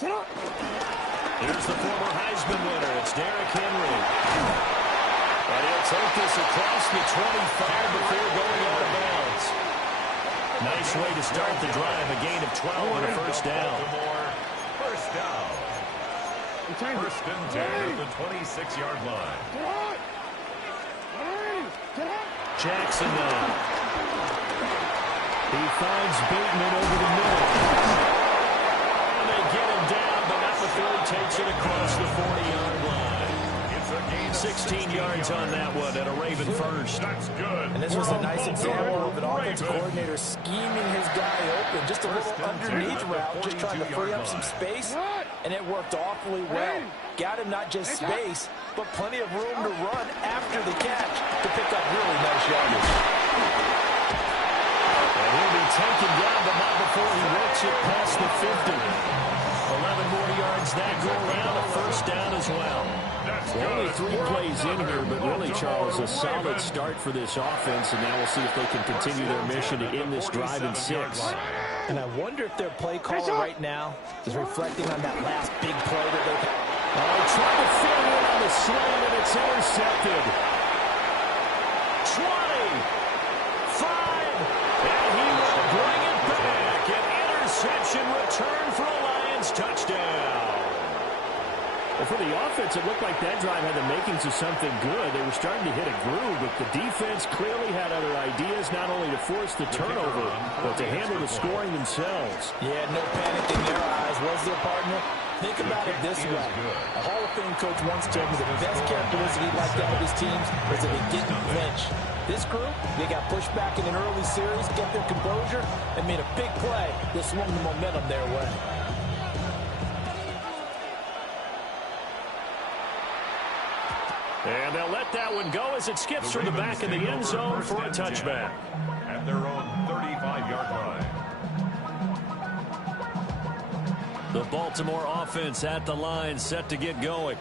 Here's the former Heisman winner. It's Derrick Henry. And he'll take this across the 25 before going out of bounds. Nice way to start the drive. A gain of 12 and a first down. First down. First and 10 at the 26-yard line. Jackson now. He finds Bateman over the middle. And they get him down, but not before he takes it across the 40-yard line. 16 yards on that one and a Raven first. That's good. And this was a nice example of an offensive coordinator scheming his guy open. Just a little underneath route, just trying to free up some space, and it worked awfully well. Got him not just space, but plenty of room to run after the catch to pick up really nice yardage. And he'll be taken down, but not before he works it past the 50. 11 more yards that go around, a first down as well. Only 3 plays in here, but really, Charles, a solid start for this offense, and now we'll see if they can continue their mission to end this drive in 6. And I wonder if their play caller right now is reflecting on that last big play that they got. Trying to fill in on the slant, and it's intercepted. 20, 5, and he will bring it back. An interception return for a Lions touchdown. Well, for the offense, it looked like that drive had the makings of something good. They were starting to hit a groove, but the defense clearly had other ideas, not only to force the turnover, but to handle the scoring themselves. Yeah, no panic in their eyes, was there, partner? Think about it this way. A Hall of Fame coach once told me the best characteristic he liked out of his teams was that they didn't flinch. This group, they got pushed back in an early series, kept their composure, and made a big play that swung the momentum their way. And they'll let that one go as it skips through the back of the end zone for a touchback. At their own 35-yard line. The Baltimore offense at the line, set to get going.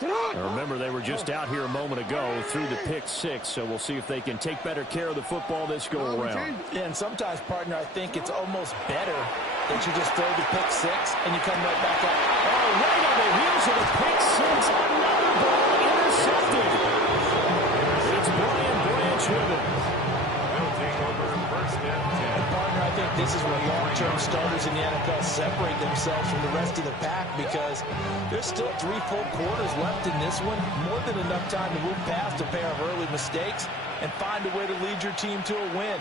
Now remember, they were just out here a moment ago through the pick 6, so we'll see if they can take better care of the football this go-around. Yeah, and sometimes, partner, I think it's almost better that you just throw the pick 6 and you come right back up. Oh, right on the heels of the pick 6, another ball intercepted. It's Brian Branch with it. They'll take over first and 10. Partner, I think this is where long-term starters in the NFL separate themselves from the rest of the pack, because there's still 3 full quarters left in this one. More than enough time to move past a pair of early mistakes and find a way to lead your team to a win.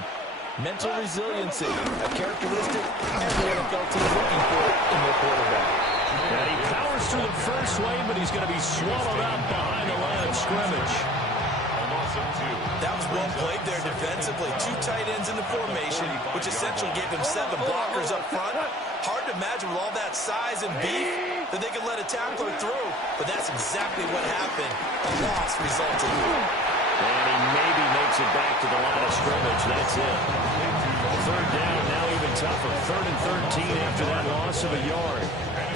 Mental resiliency, a characteristic every NFL team is looking for in their quarterback. And he powers through the first lane, but he's going to be swallowed up behind the line of scrimmage. That was well played there defensively. 2 tight ends in the formation, which essentially gave them 7 blockers up front. Hard to imagine with all that size and beef that they could let a tackler through, but that's exactly what happened. A loss resulted. And he maybe makes it back to the line of scrimmage. That's it. Third down, now even tougher. 3rd and 13 after that loss of a yard.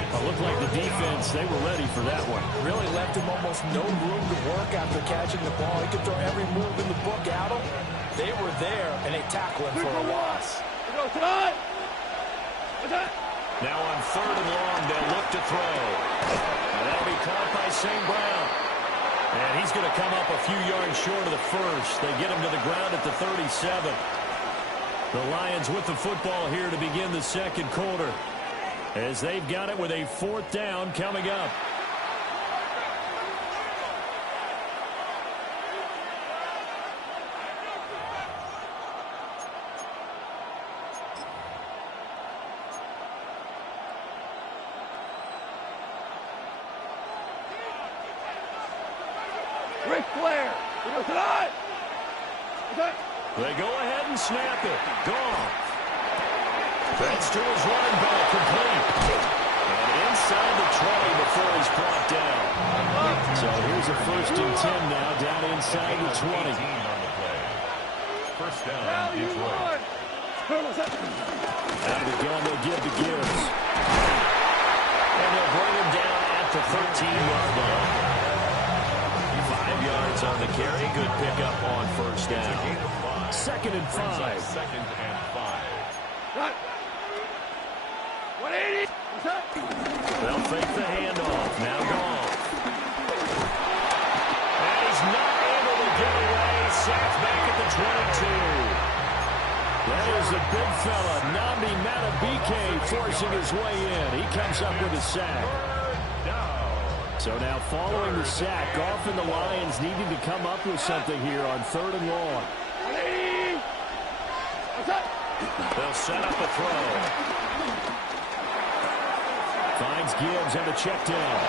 It looked like the defense, they were ready for that one. Really left him almost no room to work after catching the ball. He could throw every move in the book at him. They were there, and they tackled him for a loss. Now on 3rd and long, they'll look to throw. And that'll be caught by St. Brown. And he's going to come up a few yards short of the first. They get him to the ground at the 37. The Lions with the football here to begin the second quarter, as they've got it with a 4th down coming up. Ric Flair. They go ahead and snap it. Gone. That's to his running back, complete. And inside the 20 before he's brought down. So here's a 1st and 10 now, down inside the 20. First down, Detroit. Out of the gun, they'll give to Gibbs. And they'll bring him down at the 13-yard line. 5 yards on the carry. Good pickup on first down. 2nd and 5. 2nd and 5. 180. fake the handoff. Now Goff. And he's not able to get away. Sacked back at the 22. That is a big fella, Nnamdi Madubuike, forcing his way in. He comes up with a sack. So now following the sack, Goff and the Lions needing to come up with something here on 3rd and long. They'll set up a throw. Finds Gibbs on the check down.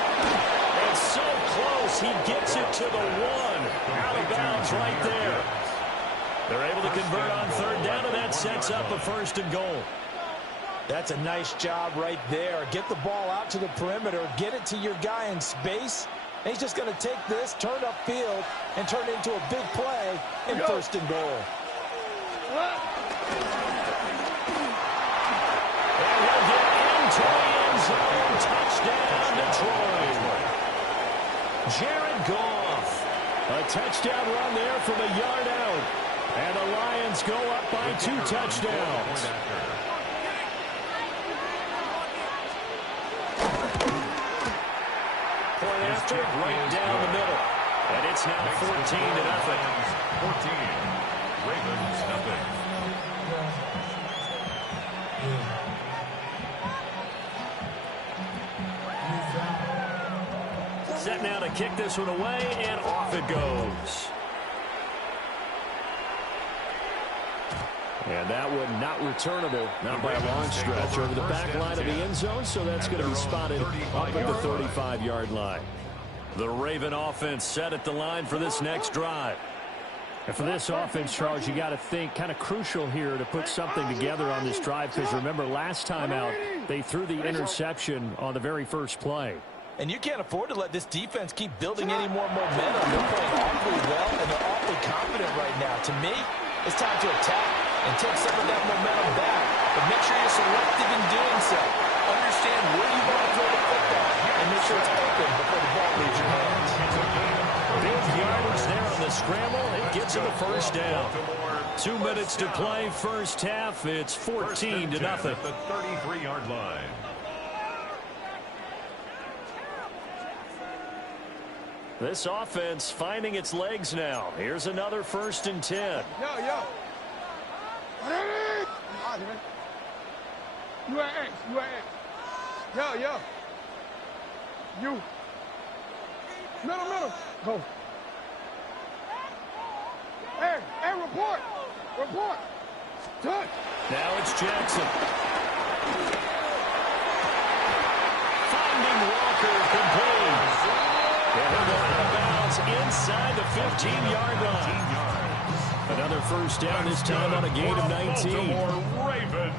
It's so close. He gets it to the 1. Out of bounds right there. They're able to convert on 3rd down, and that sets up a 1st and goal. That's a nice job right there. Get the ball out to the perimeter, get it to your guy in space, and he's just going to take this, turn upfield, and turn it into a big play in 1st and goal. And he'll get into the end zone. Touchdown, Detroit. Jared Goff. A touchdown run there from a yard out. And the Lions go up by 2 touchdowns. Point after, right down the middle. And it's now 14-0. 14. Ravens, nothing. Set now to kick this one away, and off it goes. And that one not returnable, not by a long stretch, over the back line of the end zone, so that's going to be spotted up at the 35-yard line. The Raven offense set at the line for this next drive. And for this offense, Charles, you got to think kind of crucial here to put something together on this drive, because remember last time out, they threw the interception on the very first play. And you can't afford to let this defense keep building any more momentum. They're playing awfully well, and they're awfully confident right now. To me, it's time to attack and take some of that momentum back. But make sure you're selective in doing so. Understand where you want to throw the football and make sure it's open before the ball leaves your hands. Big yardage there on the scramble. It gets him the 1st down. 2 minutes to play, first half. It's 14-0. At the 33-yard line. This offense finding its legs now. Here's another 1st and 10. Yo. You at X. Yo. You. Middle. Go. Hey, report. Touch. Now it's Jackson. Finding Walker complete. And he'll go out of bounds inside the 15-yard line. Another 1st down, this time on a gain of 19. Raven.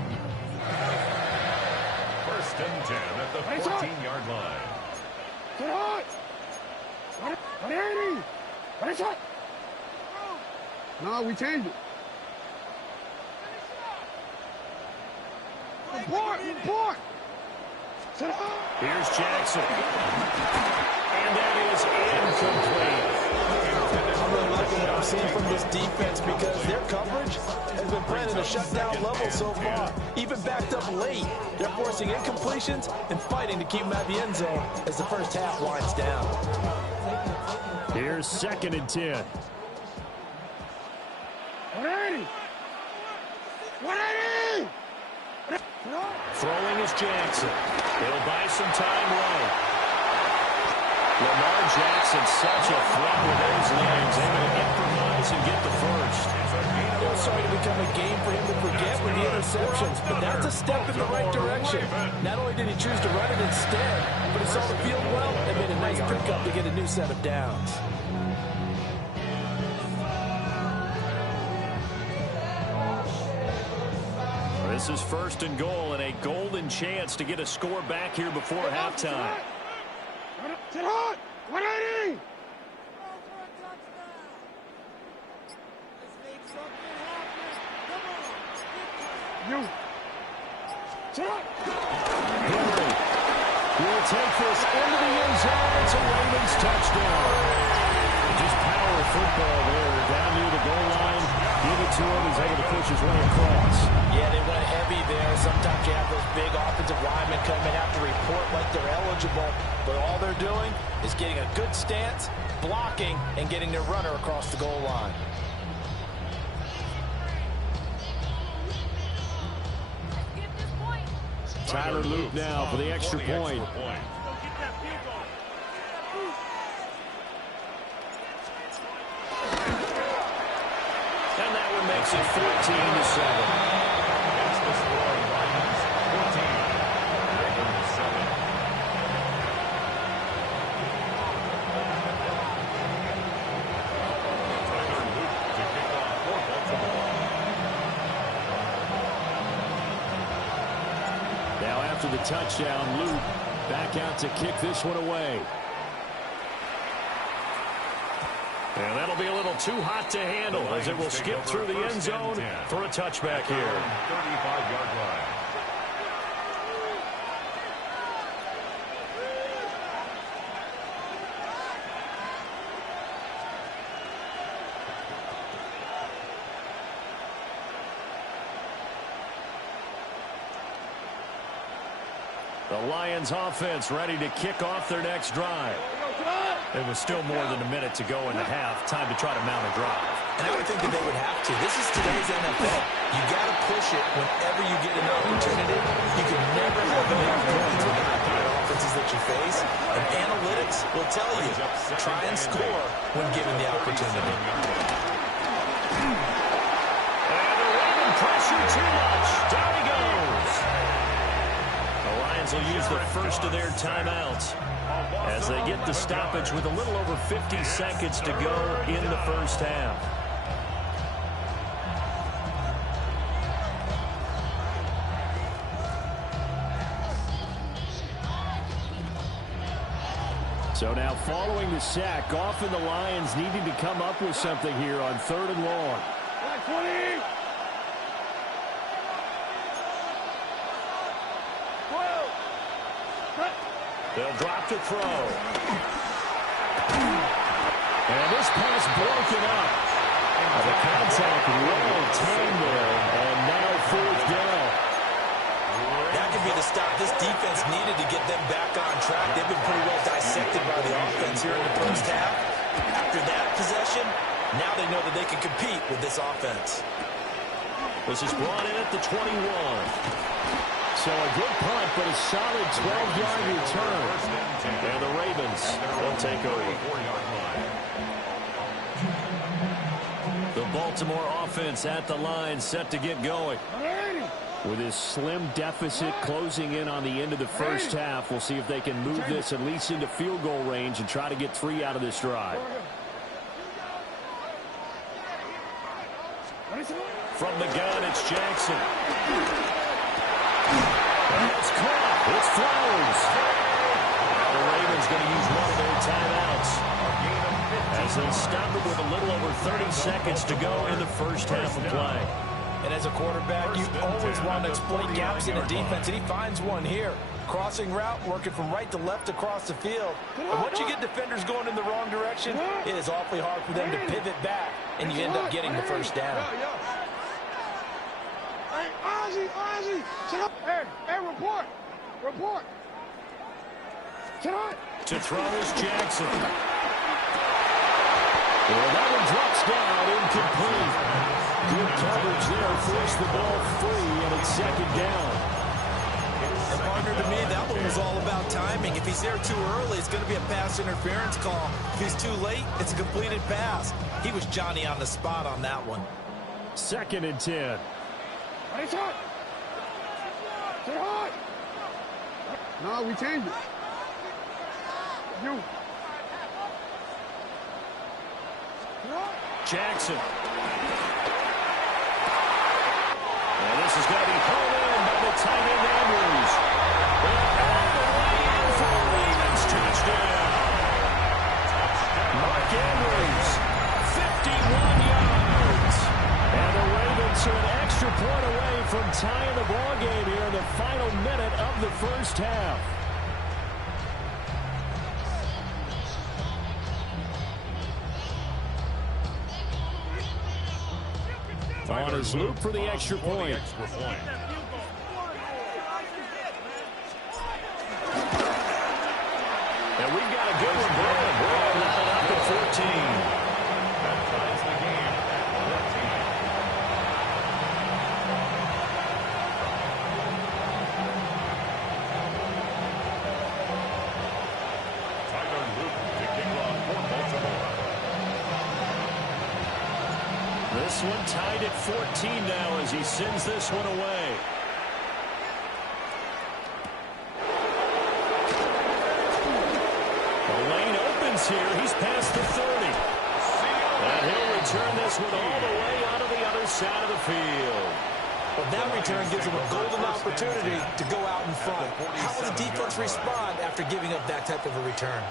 1st and 10 at the 14-yard line. Get hot. What is that? No, we changed it. Report. Here's Jackson. And that is incomplete. I'm really liking what I'm seeing from this defense because their coverage has been playing at a shutdown level so far. Even backed up late, they're forcing incompletions and fighting to keep them at the end zone as the first half winds down. Here's 2nd and 10. 180. Throwing is Jackson. He'll buy some time right. Lamar Jackson, such a threat with those legs, able to improvise and get the 1st. It was starting to become a game for him to forget with the interceptions, but that's a step in the right direction. Not only did he choose to run it instead, but he saw the field well and made a nice pickup to get a new set of downs. This is 1st and goal and a golden chance to get a score back here before halftime. Sit hot. 180. You. Sit hot. Henry will take this into the end zone. It's a Ravens touchdown. Just power football there. Down near the goal line. Give it to room. He's able to push his way across. Yeah, they went heavy there. Sometimes you have those big offensive linemen come in, have to report like they're eligible, but all they're doing is getting a good stance, blocking, and getting their runner across the goal line. Tyler Luke now for the extra point. And that one makes it 14-7. Against the scoring Lions, 14. Ravens 7. Tyler Luke to kick off for Baltimore. Now after the touchdown, Luke back out to kick this one away. And that'll be a little too hot to handle as it will skip through the end zone for a touchback here. 35-yard line. The Lions offense ready to kick off their next drive. It was still more than a minute to go in the half. Time to try to mount a drive. And I would think that they would have to. This is today's NFL. You got to push it whenever you get an opportunity. You can never have enough points with the kind of offenses that you face. And analytics will tell you, try and score when given the opportunity. And the Raven pressure too much. Down he goes. The Lions will use the first of their timeouts as they get the stoppage with a little over 50 seconds to go in the first half. So now following the sack, often the Lions needing to come up with something here on 3rd and long. 20. 12. They'll drop to throw. And this pass broken up. The contact well timed there, and now 4th down. That could be the stop this defense needed to get them back on track. They've been pretty well dissected by the offense here in the first half. After that possession, now they know that they can compete with this offense. This is brought in at the 21. So a good punt, but a solid 12-yard return. And the Ravens will take over. The Baltimore offense at the line, set to get going. With his slim deficit closing in on the end of the first half, we'll see if they can move this at least into field goal range and try to get 3 out of this drive. From the gun, it's Jackson. And it's caught. It's Flowers. Now the Ravens going to use one of their timeouts as they stop it with a little over 30 seconds to go in the first half of play. And as a quarterback, you always want to exploit gaps in a defense, and he finds one here. Crossing route, working from right to left across the field. And once you get defenders going in the wrong direction, it is awfully hard for them to pivot back, and you end up getting the first down. Hey, Ozzy, sit up. Hey, report. Sit up. To throw is Jackson. Well, that one drops down, incomplete. Good coverage there, forced the ball free, and it's 2nd down. And partner, to me, that one was all about timing. If he's there too early, it's going to be a pass interference call. If he's too late, it's a completed pass. He was Johnny on the spot on that one. 2nd and 10. Hey, sit up. Sit hard. No, we changed it. You. Jackson. And this is going to be pulled in by the tight end Andrews. And all the way in for a Ravens touchdown. Mark Andrews, 51 yards. And the Ravens are an extra point away from tying the ball game here in the final minute of the first half. On his loop for the extra point. And we've got a good one, Brad. We're all up at 14. That ties the game at 14. Tyler Luke to kick off for Baltimore. This one tied at 14 now as he sends this one away. The lane opens here. He's past the 30. And he'll return this one all the way out of the other side of the field. Well, that return gives him a golden opportunity to go out in front. How will the defense respond after giving up that type of a return?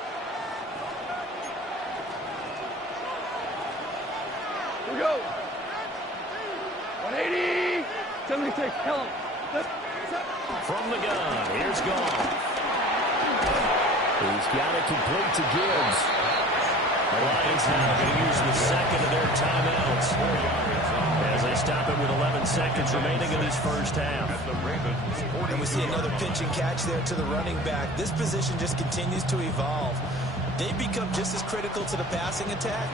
Here we go. 180. Somebody take help. From the gun, here's Goff. He's got it complete to Gibbs. The Lions now going to use the second of their timeouts as they stop it with 11 seconds remaining in this first half. And we see another pitch and catch there to the running back. This position just continues to evolve. They become just as critical to the passing attack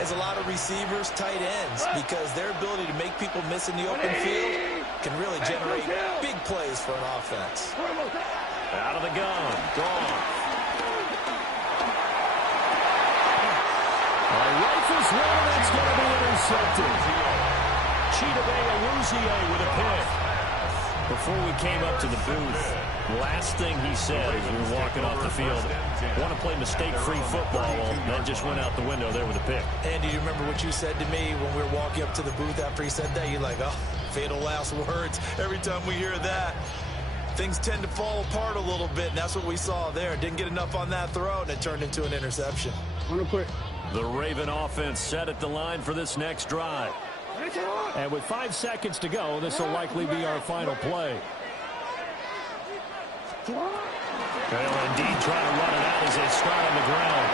as a lot of receivers, tight ends, because their ability to make people miss in the open field can really generate big plays for an offense. Out of the gun, gone. Rifles one, that's going to be intercepted. Chidobe with a pick. Before we came up to the booth, last thing he said as we were walking off the field, want to play mistake-free football. Well, that just went out the window there with a pick. Andy, do you remember what you said to me when we were walking up to the booth after he said that? You're like, oh, fatal last words. Every time we hear that, things tend to fall apart a little bit, and that's what we saw there. Didn't get enough on that throw, and it turned into an interception. The Raven offense set at the line for this next drive. And with 5 seconds to go, this will likely be our final play. They'll indeed try to run it out as they start on the ground.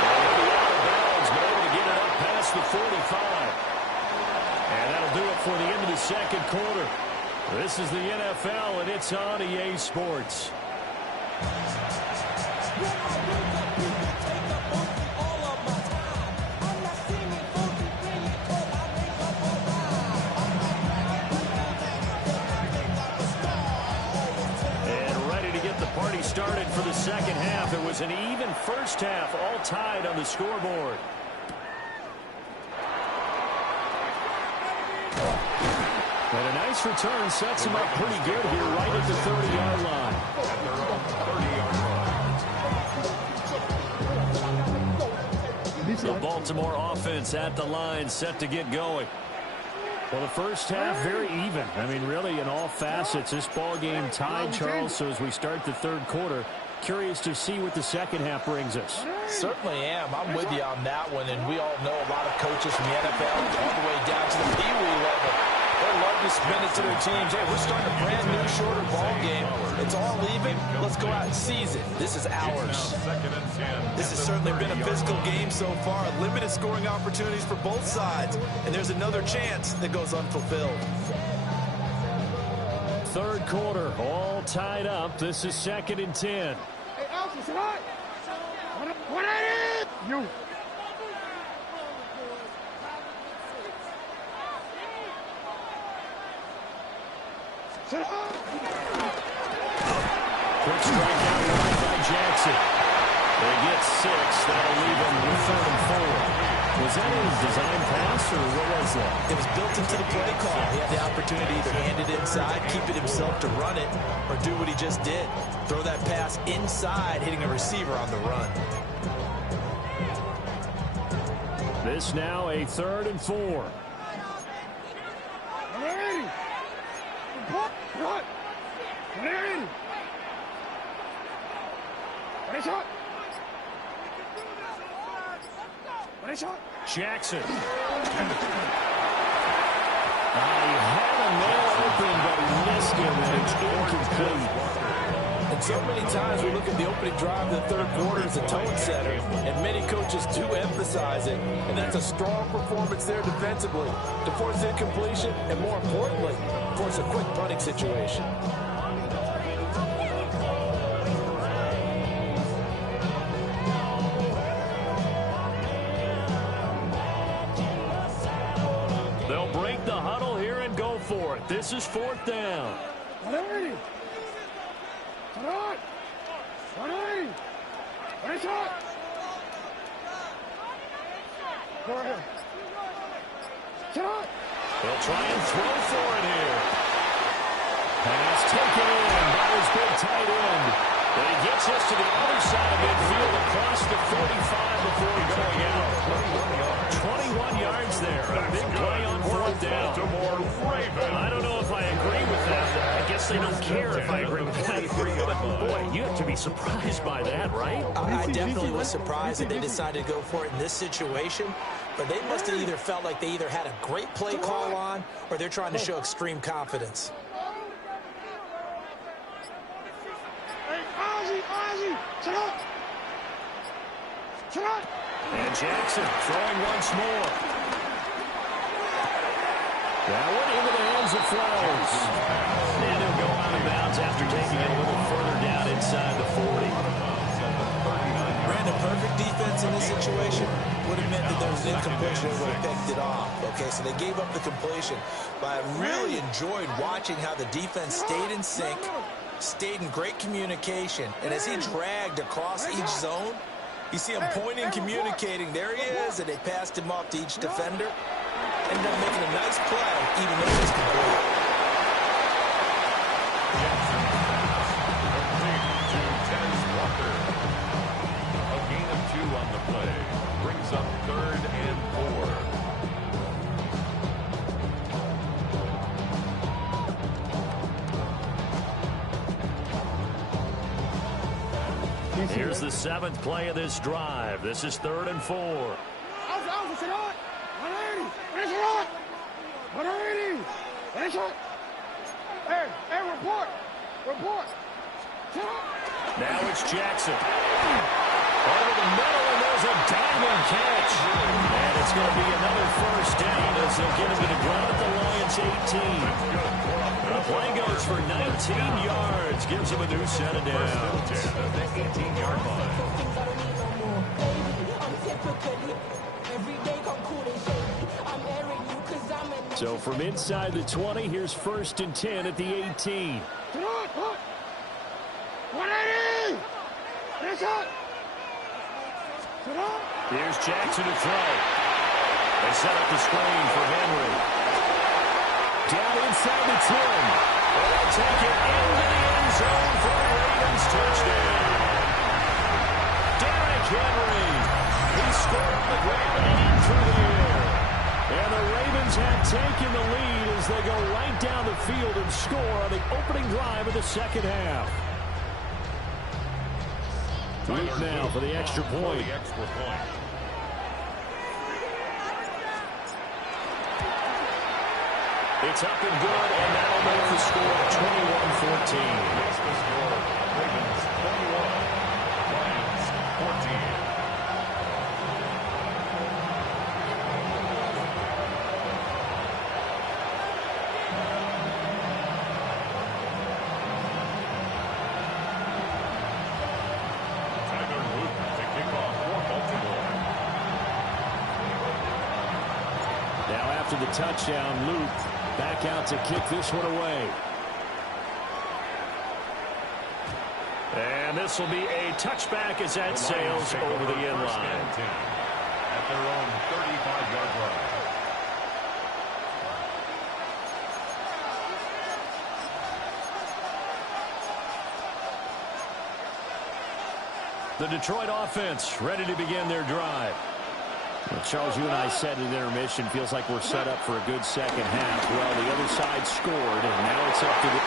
And they'll be out of bounds, but able to get it up past the 45. And that'll do it for the end of the second quarter. This is the NFL, and it's on EA Sports. Party started for the second half. It was an even first half, all tied on the scoreboard. And a nice return sets him up pretty good here right at the 30-yard line. The Baltimore offense at the line set to get going. Well, the first half, very even. I mean, really, in all facets, this ball game tied, Charles. So as we start the third quarter, curious to see what the second half brings us. Certainly am. I'm with you on that one. And we all know a lot of coaches from the NFL all the way down to the Pee Wee level. They love to spin it to their teams. Hey, we're starting a brand new, shorter ball game. It's all even. Let's go out and seize it. This is ours. This has certainly been a physical game so far. Limited scoring opportunities for both sides. And there's another chance that goes unfulfilled. Third quarter, all tied up. This is 2nd and 10. Hey, Alpha, sit hot. 180. You. Sit hot. Quick strike out wide by Jackson. They get 6. That'll leave them with 3rd and 4. Was that a design pass, or what was that? It was built into the play call. He had the opportunity to either hand it inside, keep it himself to run it, or do what he just did. Throw that pass inside, hitting a receiver on the run. This now a 3rd and 4. 180. What? 180. What shot? What shot? Jackson. He had a man open, but he missed him, and it's incomplete. And So many times we look at the opening drive of the third quarter as a tone setter, and many coaches do emphasize it, and that's a strong performance there defensively to force incompletion and, more importantly, force a quick punting situation. They'll break the huddle here and go for it. This is fourth down. 180. Come on. 180. Finish up. Go ahead. Come on. They'll try and throw for it here. Pass taken in by his big tight end. And he gets us to the other side of midfield across the 45 before going out. 21 yards there. A big play on fourth down. I don't know if I agree with that. I guess they don't care if I agree with that. But, boy, you have to be surprised by that, right? I definitely was surprised that they decided to go for it in this situation, but they must have either felt like they either had a great play call on or they're trying to show extreme confidence. And Jackson throwing once more. That one into the hands of Flowers. And he'll go out of bounds after taking it a little further down inside the 40. Brandon, perfect defense in this situation would have meant that there was an incompletion and would have picked it off. Okay, so they gave up the completion. But I really enjoyed watching how the defense stayed in sync, stayed in great communication, and as he dragged across each zone, you see him pointing, communicating. There he is, and they passed him off to each defender. Ended up making a nice play, even though it was complete. A gain of 2 on the play. Brings up 3rd and 4. Here's the 7th play of this drive. This is 3rd and 4. Report. Now it's Jackson. Over the middle, and there's a diving catch. And it's going to be another first down as they'll get him to the ground at the Lions 18. The play goes for 19 yards. Gives him a new set of downs. The 18-yard line. So from inside the 20, here's 1st and 10 at the 18. 180. Finish up. Here's Jackson to throw. They set up the screen for Henry. Down inside the 10. They'll take it into the end zone for a Ravens touchdown. Derrick Henry. He scored on the ground and through the air. And the Ravens have taken the lead as they go right down the field and score on the opening drive of the second half. Luke now for the extra point. It's up and good, and that'll make the score 21-14. That's the score. Ravens 21, Lions 14. After the touchdown, Luke back out to kick this one away. And this will be a touchback as that sails over the end line. At their own 35-yard line. The Detroit offense ready to begin their drive. Well, Charles, you and I said in intermission, feels like we're set up for a good second half. Well, the other side scored, and now it's up to the...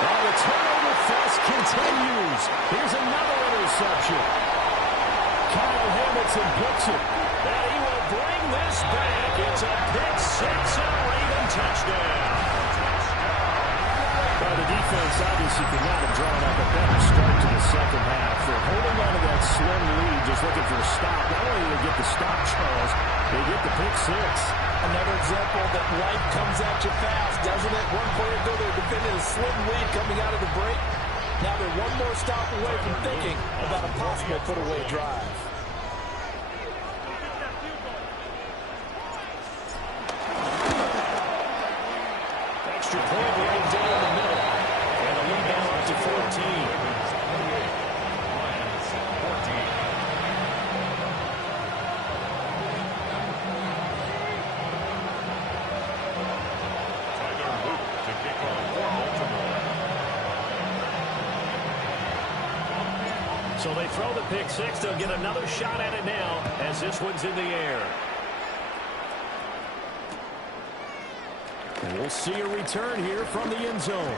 Oh, the turnover fest continues. Here's another interception. Kyle Hamilton puts it. And he will bring this back. It's a pick six and a Raven touchdown. Well, the defense obviously could not have drawn up a better start Life comes at you fast, doesn't it? One play ago, they were defending a slim lead coming out of the break. Now they're one more stop away from thinking about a possible put-away drive. Extra point right down the middle. And a lead now up to 14. So they throw the pick six. They'll get another shot at it now as this one's in the air. And we'll see a return here from the end zone.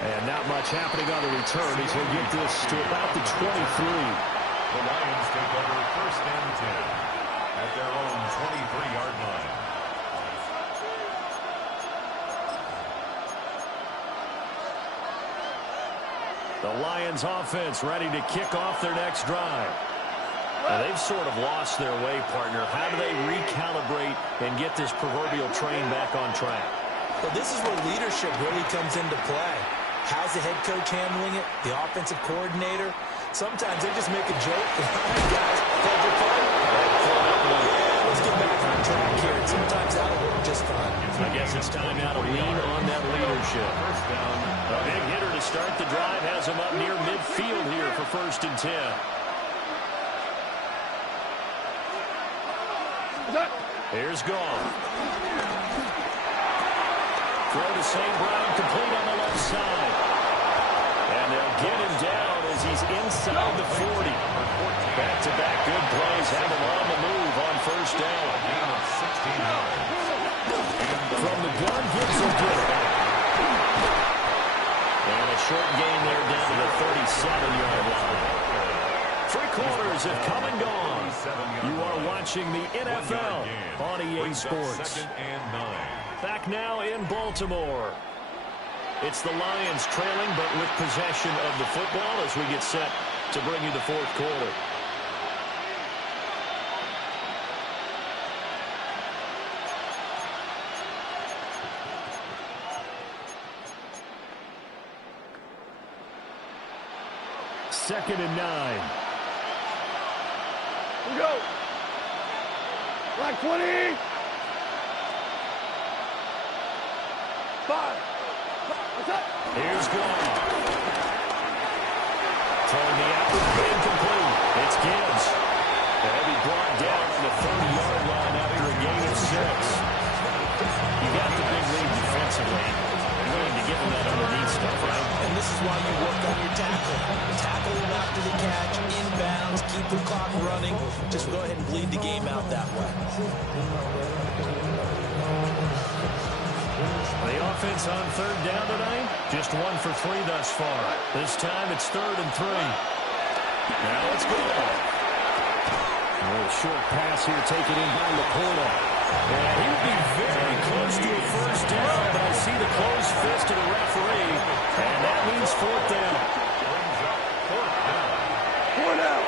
And not much happening on the return as he'll get this to about the 23. The Lions take over first and 10 at their own 23-yard line. The Lions offense ready to kick off their next drive. Now, they've sort of lost their way, partner. How do they recalibrate and get this proverbial train back on track? Well, this is where leadership really comes into play. How's the head coach handling it? The offensive coordinator? Sometimes they just make a joke. All right, guys, hold your fun. Yeah, let's get back on track here. And sometimes that'll work just fine. I guess it's time now to lean on that leadership. First down. A big hitter to start the drive has him up near midfield here for first and 10. Here's Goff. Throw to St. Brown, complete on the left side. And they'll get him down as he's inside the 40. Back-to-back good plays have him on the move on first down. From the gun, Gibbs will get it. And a short gain there down to the 37-yard line. Three quarters have come and gone. You are watching the NFL on EA Sports. Second and 9. Back now in Baltimore. It's the Lions trailing, but with possession of the football as we get set to bring you the fourth quarter. Second and 9. We go. Black 20. 5. Here's Goff. Throwing the outlet, incomplete. It's Gibbs. And he'll be brought down on the 30-yard line after a gain of 6. You got the big lead defensively. You're willing to give him that underneath stuff, right? And this is why you work on your tackle. Tackle him after the catch, inbounds, keep the clock running. Just go ahead and bleed the game out that way. The offense on third down tonight, just 1 for 3 thus far. This time it's 3rd and 3. Now let's go. A little short pass here taken in by Laporta. And he would be very close to a first down, but I see the closed fist of the referee, and that means 4th down. 4 down.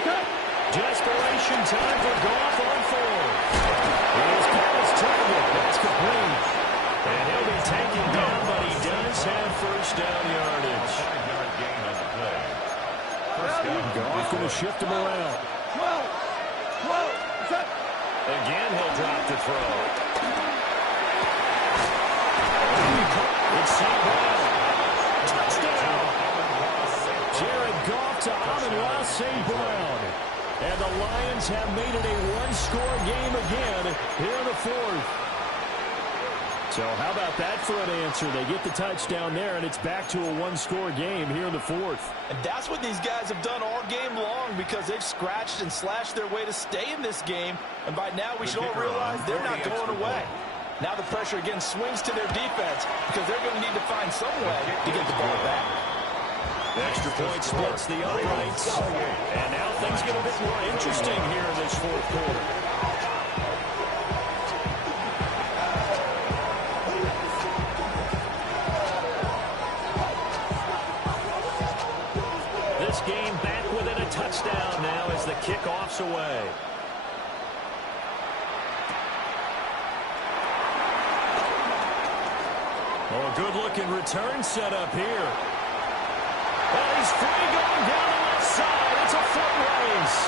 Okay. Desperation time for Goff on 4th. Here's Carlos Turner. That's complete. And he'll be taken down, but he does have first down yardage. 5-yard gain on the play. First down. Goff going to shift him around. 12. Again, he'll drop the throw. It's St. Brown. Touchdown. Jared Goff to Amon-Ra St. Brown. And the Lions have made it a one-score game again here in the 4th. So how about that for an answer? They get the touchdown there, and it's back to a one-score game here in the 4th. And that's what these guys have done all game long because they've scratched and slashed their way to stay in this game. And by now, we should all realize they're not going away. Now the pressure again swings to their defense because they're going to need to find some way to get the ball back. Extra point splits the uprights. And now things get a bit more interesting here in this 4th quarter. Game back within a touchdown now as the kickoff's away. Oh, good-looking return set up here. Well, he's free going down the left side. It's a foot race.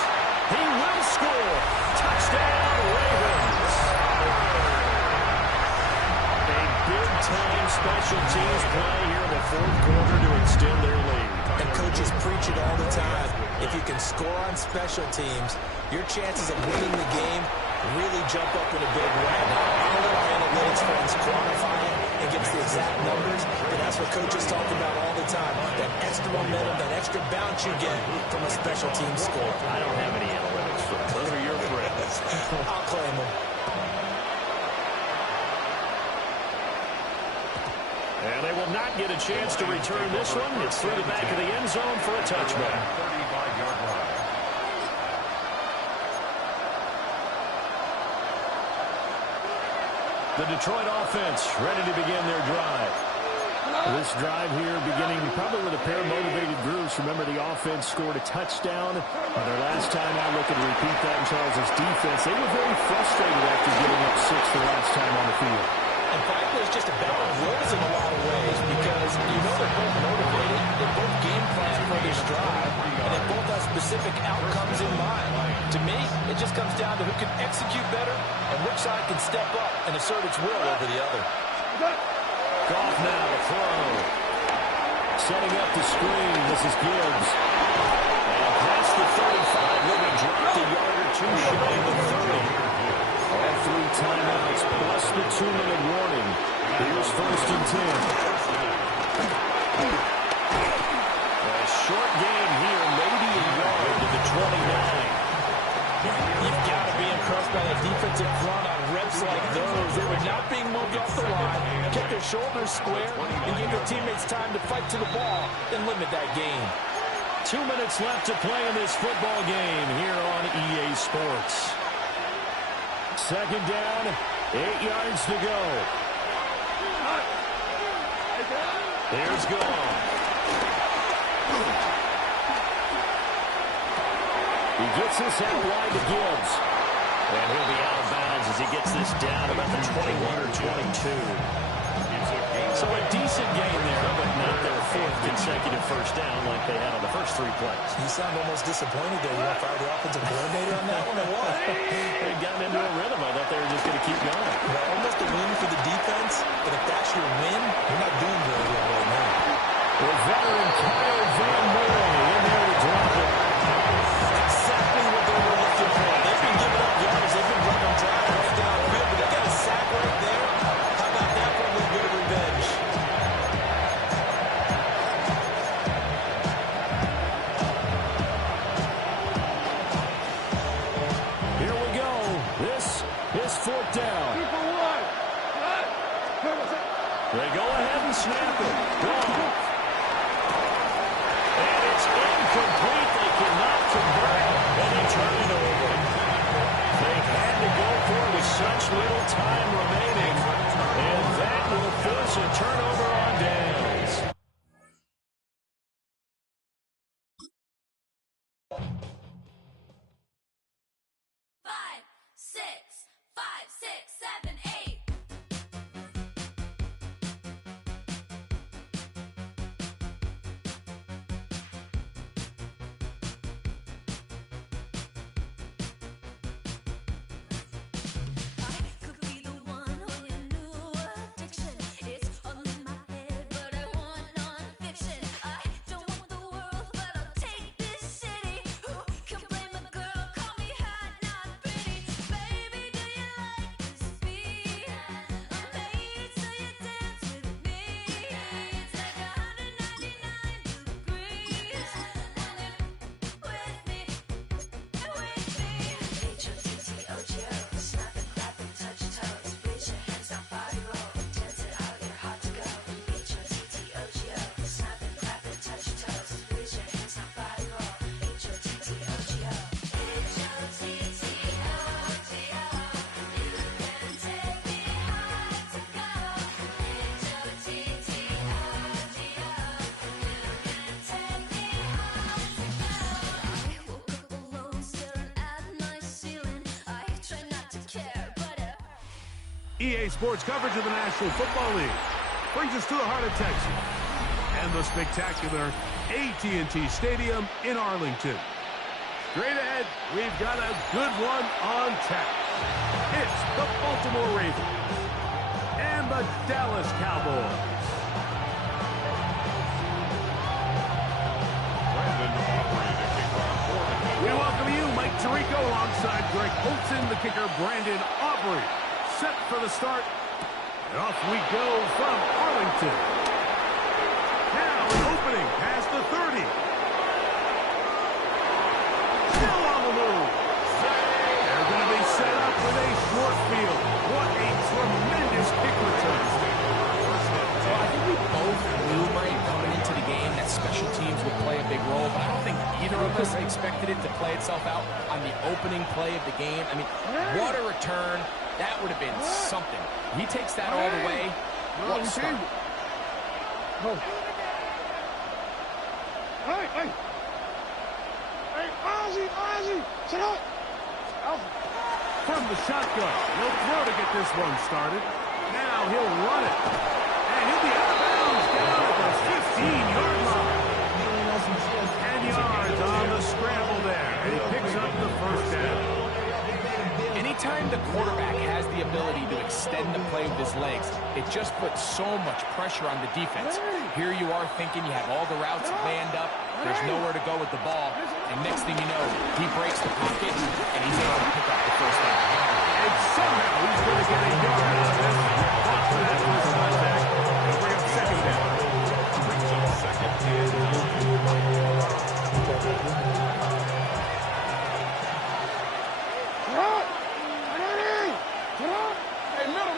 He will score. Touchdown, Ravens. A big-time special teams play here in the fourth quarter to extend their lead. And coaches preach it all the time. If you can score on special teams, your chances of winning the game really jump up in a big way. Now, I'll let our analytics friends quantify it and give us the exact numbers, but that's what coaches talk about all the time. That extra momentum, that extra bounce you get from a special team score. I don't have any analytics for them. Those are your friends. I'll claim them. And they will not get a chance to return this one. It's through the back of the end zone for a touchback. 35-yard line. The Detroit offense ready to begin their drive. This drive here beginning probably with a pair of motivated groups. Remember, the offense scored a touchdown. Their last time out, looking to repeat that in Charles' defense. They were very frustrated after giving up 6 the last time on the field. And frankly, it's just a battle of wills in a lot of ways because you know they're both motivated. They both game plan for this drive, and they both have specific outcomes in mind. To me, it just comes down to who can execute better and which side can step up and assert its will over the other. Goff now to throw. Setting up the screen. This is Gibbs. And past the 35, will be dropped a yard or two shy of the 30. All 3 timeouts plus the 2-minute warning. Here's 1st and 10. A short game here, maybe a yard to the 29. You've got to be impressed by that defensive front on reps like those. They were not being moved off the line, kept their shoulders square, and gave their teammates time to fight to the ball and limit that gain. 2 minutes left to play in this football game here on EA Sports. 2nd down, 8 yards to go. Here's Goff. He gets this out wide to Gibbs. And he'll be out of bounds as he gets this down about the 21 or 22. So a decent game there, but not their 4th consecutive first down like they had on the first 3 plays. You sound almost disappointed there. You want to fire the offensive coordinator on that one or what? They'd gotten into a rhythm. I thought they were just going to keep going. Well, almost a win for the defense, but if that's your win, you're not doing very well right now. The veteran Kyle Van Noy in there to drop it. Exactly what they were looking for. They've been giving up yards. They've been running dry right downfield, but they got a sack right there. How about that for a little bit of revenge? Here we go. This is 4th down. They go ahead and snap it. Goff. And it's incomplete. They cannot convert. And they turn it over. They had to go for it with such little time remaining. And that will force a turnover on downs. Five, six, seven, eight. I could be the one on your new addiction. It's all in my head, but I want non-fiction. I don't want the world, but I'll take this city. Who can blame a girl? Call me hot, not pretty. Baby, do you like this beat? I'm made so you dance with me. It's like 199 degrees when you're with me, H-O-T-T-O-G-O, snap and clap and touch toes, raise your hands now, body roll, dance it out, you're hot to go. H-O-T-T-O-G-O, snap and clap and touch toes, raise your hands now, body roll, H-O-T-T-O-G-O. H-O-T-T-O-G-O, you can take me high to go. H-O-T-T-O-G-O, you can take me high to go. I woke up alone, staring at my ceiling. I try not to care, but EA Sports coverage of the National Football League. brings us to the heart of Texas and the spectacular AT&T Stadium in Arlington. Straight ahead, we've got a good one on tap. It's the Baltimore Ravens and the Dallas Cowboys. We welcome you, Mike Tirico, alongside Greg Olson, the kicker, Brandon Aubrey. Set for the start. And off we go from Arlington. Now an opening past the 30. Still on the move. They're going to be set up with a short field. What a tremendous kick return. Well, I think we both knew, Mike, coming into the game that special teams would play a big role, but I don't think either of us expected it to play itself out on the opening play of the game. I mean, what a return. That would have been something. He takes that all the way. What a start. Hey, Ozzie, sit up. From the shotgun, he'll throw to get this one started. Now he'll run it. And he'll be out of bounds down at the 15-yard line. 10 yards on the scramble there. And he picks up the first down. Anytime the quarterback has the ability to extend the play with his legs, it just puts so much pressure on the defense. Here you are thinking you have all the routes planned up, there's nowhere to go with the ball, and next thing you know, he breaks the pocket, and he's able to pick up the first down. And somehow he's going to get a yard out of this. Watch for that first contact. And bring up second down. Brings up second and 'em. Hey, middle.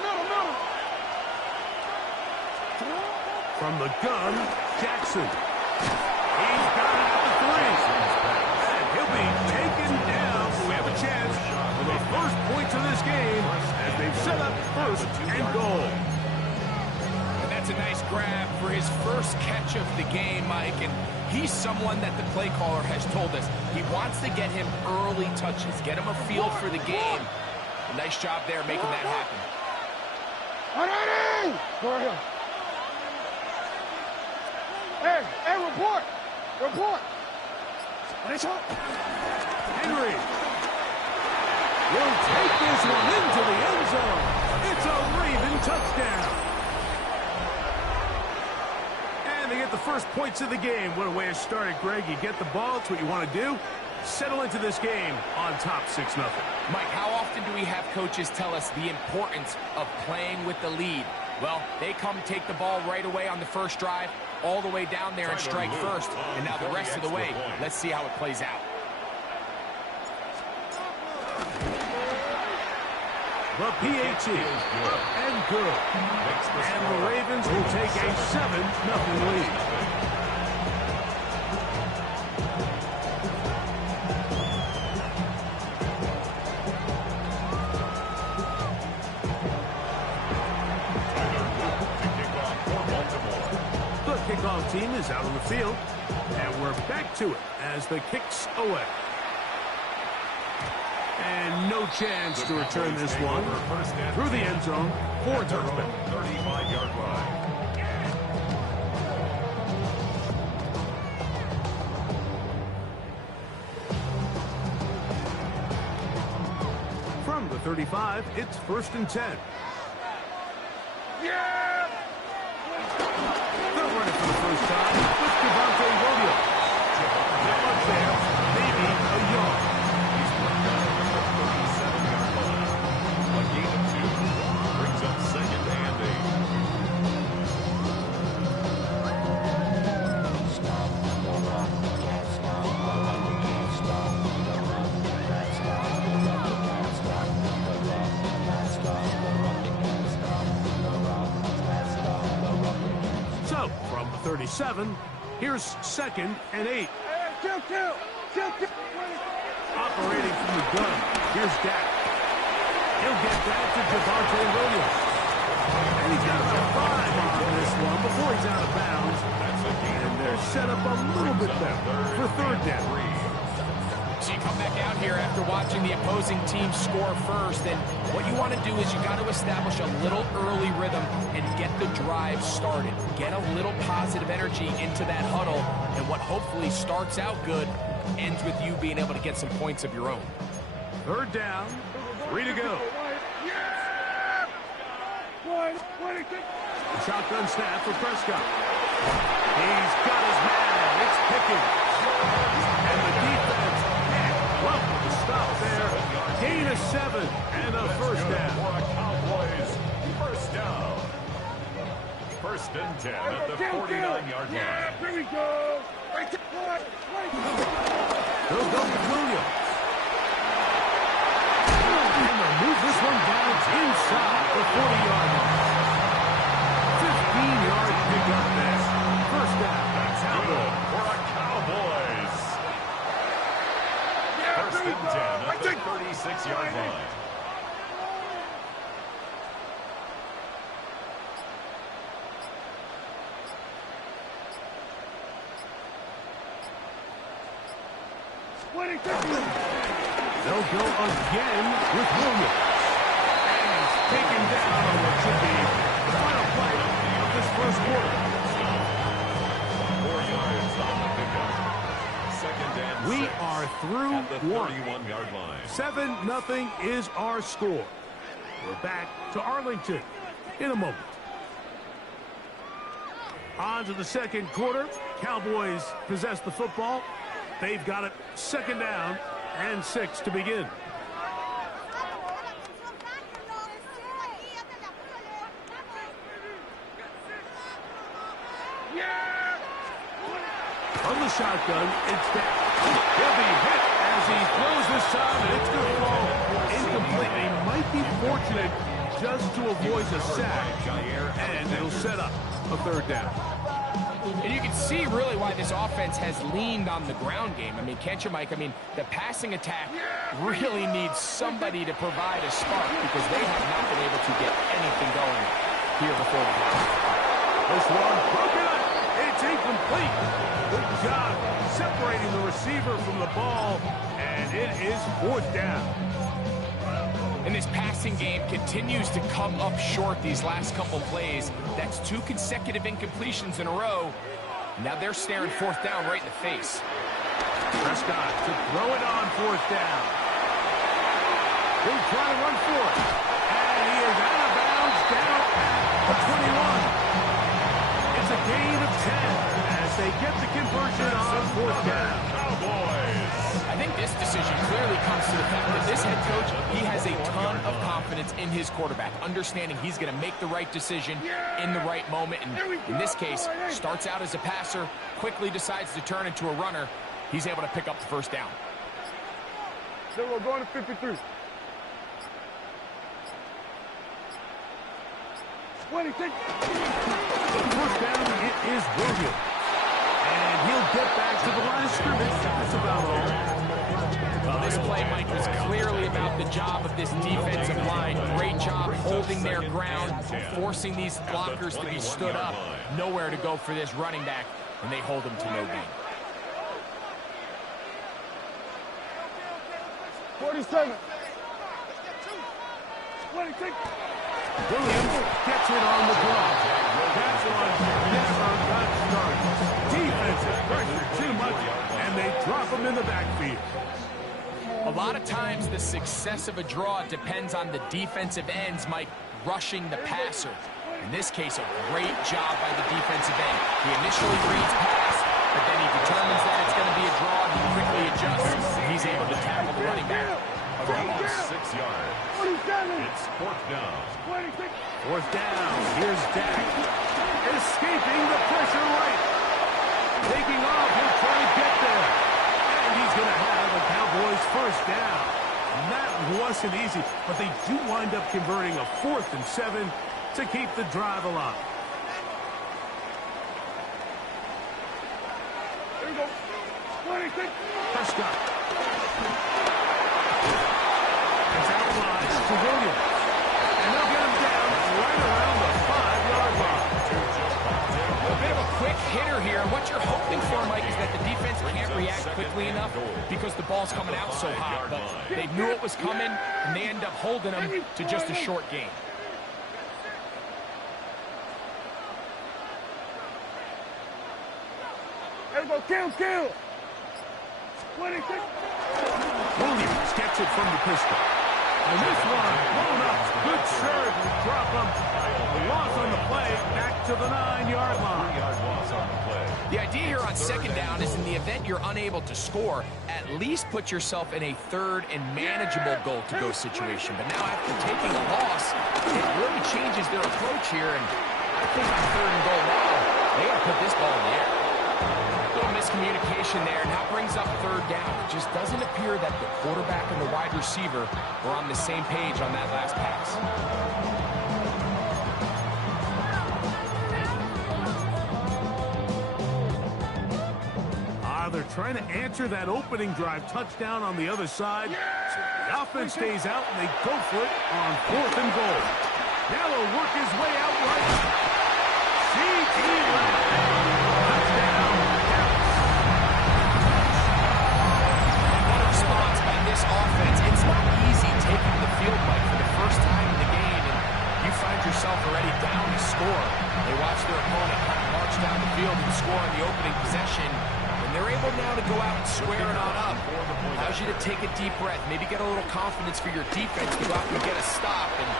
From the gun, Jackson. He's got it at the 3. And he'll be taken down. We have a chance for the first points of this game as they've set up first and goal. And that's a nice grab for his first catch of the game, Mike. And he's someone that the play caller has told us he wants to get him early touches, get him a feel for the game. A nice job there making that happen. Go ahead. Hey, report. It's up. Henry will take this one into the end zone. It's a Raven touchdown. And they get the first points of the game. What a way to start it, Greg. You get the ball. It's what you want to do. Settle into this game on top 6-0. Mike, how often do we have coaches tell us the importance of playing with the lead? Well, they come take the ball right away on the first drive, all the way down there and strike first. And now the rest of the way, let's see how it plays out. The PAT up and good. And the Ravens will take a 7-0 lead. Kickoff team is out on the field, and we're back to it as the kick's away. And no chance to return this one through the end zone for touchback. 35-yard line. From the 35, it's 1st and 10. Yeah! They're running for the first time with Devontae Williams. Not much there, maybe a yard. He's brought down at the 37-yard line. A gain of 2 brings up second and 8. So, from the 37, here's 2nd and 8. Kill. Operating from the gun, here's Dak. He'll get that to Devontae Williams. And he's got about 5 on this one before he's out of bounds. That's a gain And they're set up a little bit better for 3rd down. So you come back out here after watching the opposing team score first, and what you want to do is you got to establish a little early rhythm and get the drive started. Get a little positive energy into that huddle, and what hopefully starts out good ends with you being able to get some points of your own. Third down, 3 to go. Shotgun snap for Prescott. He's got his man. It's Pickens. And the defense can't welcome the stop there. Gain of 7 and a first down. For a Cowboys first down. First and 10 at the 49-yard line. Here we go. He'll go with Williams. And they'll move this one down inside the 40-yard line. 15-yard pickup there. First down. That's good for a Cowboys. First and 10 at the 36-yard line. They'll go again with Williams. And he's taken down on what should be the final play of this first quarter. 4 yards on the pickup. Second and We 6 are through at the one. 31-yard line. 7-0 is our score. We're back to Arlington in a moment. On to the second quarter. Cowboys possess the football. They've got it second down and 6 to begin. From the shotgun, it's down. He'll be hit as he throws this time, and it's going to fall incomplete. They might be fortunate just to avoid the sack, and it'll set up a third down. And you can see really why this offense has leaned on the ground game. I mean, can't you, Mike? I mean, the passing attack really needs somebody to provide a spark because they have not been able to get anything going here before the pass. This one broken up. It's incomplete. Good job separating the receiver from the ball, and it is fourth down. And this passing game continues to come up short these last couple plays. That's 2 consecutive incompletions in a row. Now they're staring fourth down right in the face. Prescott to throw it on fourth down. He'll try to run for it. And he is out of bounds down at the 21. It's a gain of 10 as they get the conversion on fourth down. Cowboys. I think this decision clearly comes to the fact that this head coach, he has a ton of confidence in his quarterback, understanding he's going to make the right decision in the right moment. And in this case, starts out as a passer, quickly decides to turn into a runner. He's able to pick up the first down. So we're going to 53. 26. First down, it is Williams. And he'll get back to the line of scrimmage. That's about all. Well, this play, Mike, was clearly about the job of this defensive line. Great job holding their ground, forcing these blockers to be stood up. Nowhere to go for this running back, and they hold him to no gain. 47. 26. Williams gets it on the draw. That one never got started. Defensive pressure too much, and they drop him in the backfield. A lot of times the success of a draw depends on the defensive ends, Mike, rushing the passer. In this case, a great job by the defensive end. He initially reads pass, but then he determines that it's going to be a draw. He quickly adjusts. He's able to tackle the running back. Around 6 yards. 47. It's fourth down. 26. Fourth down. Here's Dak. Escaping the pressure right. Taking off. He'll try to get there. And he's going to have the Cowboys first down. And that wasn't easy, but they do wind up converting a 4th and 7 to keep the drive alive. Here we go. 26. Prescott. It's outside to Williams. And they'll get him down right around the 5-yard line. A bit of a quick hitter here. What you're hoping for, Mike, is that the defense can't react quickly enough because the ball's coming out so hot. But they knew it was coming, and they end up holding them to just a short gain. Everybody kill. 26. Williams gets it from the pistol. And this one, blown up. Good serve to drop him. A loss on the play, back to the 9-yard line. 3-yard loss on the play. The idea here on second down is in the event you're unable to score, at least put yourself in a third and manageable goal-to-go situation. But now after taking a loss, it really changes their approach here. And I think on third and goal now, they got to put this ball in the air. A little miscommunication there, and that brings up third down. It just doesn't appear that the quarterback and the wide receiver were on the same page on that last pass. They're trying to answer that opening drive touchdown on the other side. So the offense stays out, and they go for it on 4th and goal. Now he'll work his way out right. C.T. Touchdown, Dallas. What a response by this offense. It's not easy taking the field, Mike, for the first time in the game, and you find yourself already down to score. They watch their opponent kind of march down the field and score on the opening possession. They're able now to go out and square it on up. Allows you to take a deep breath, maybe get a little confidence for your defense to go out and get a stop. And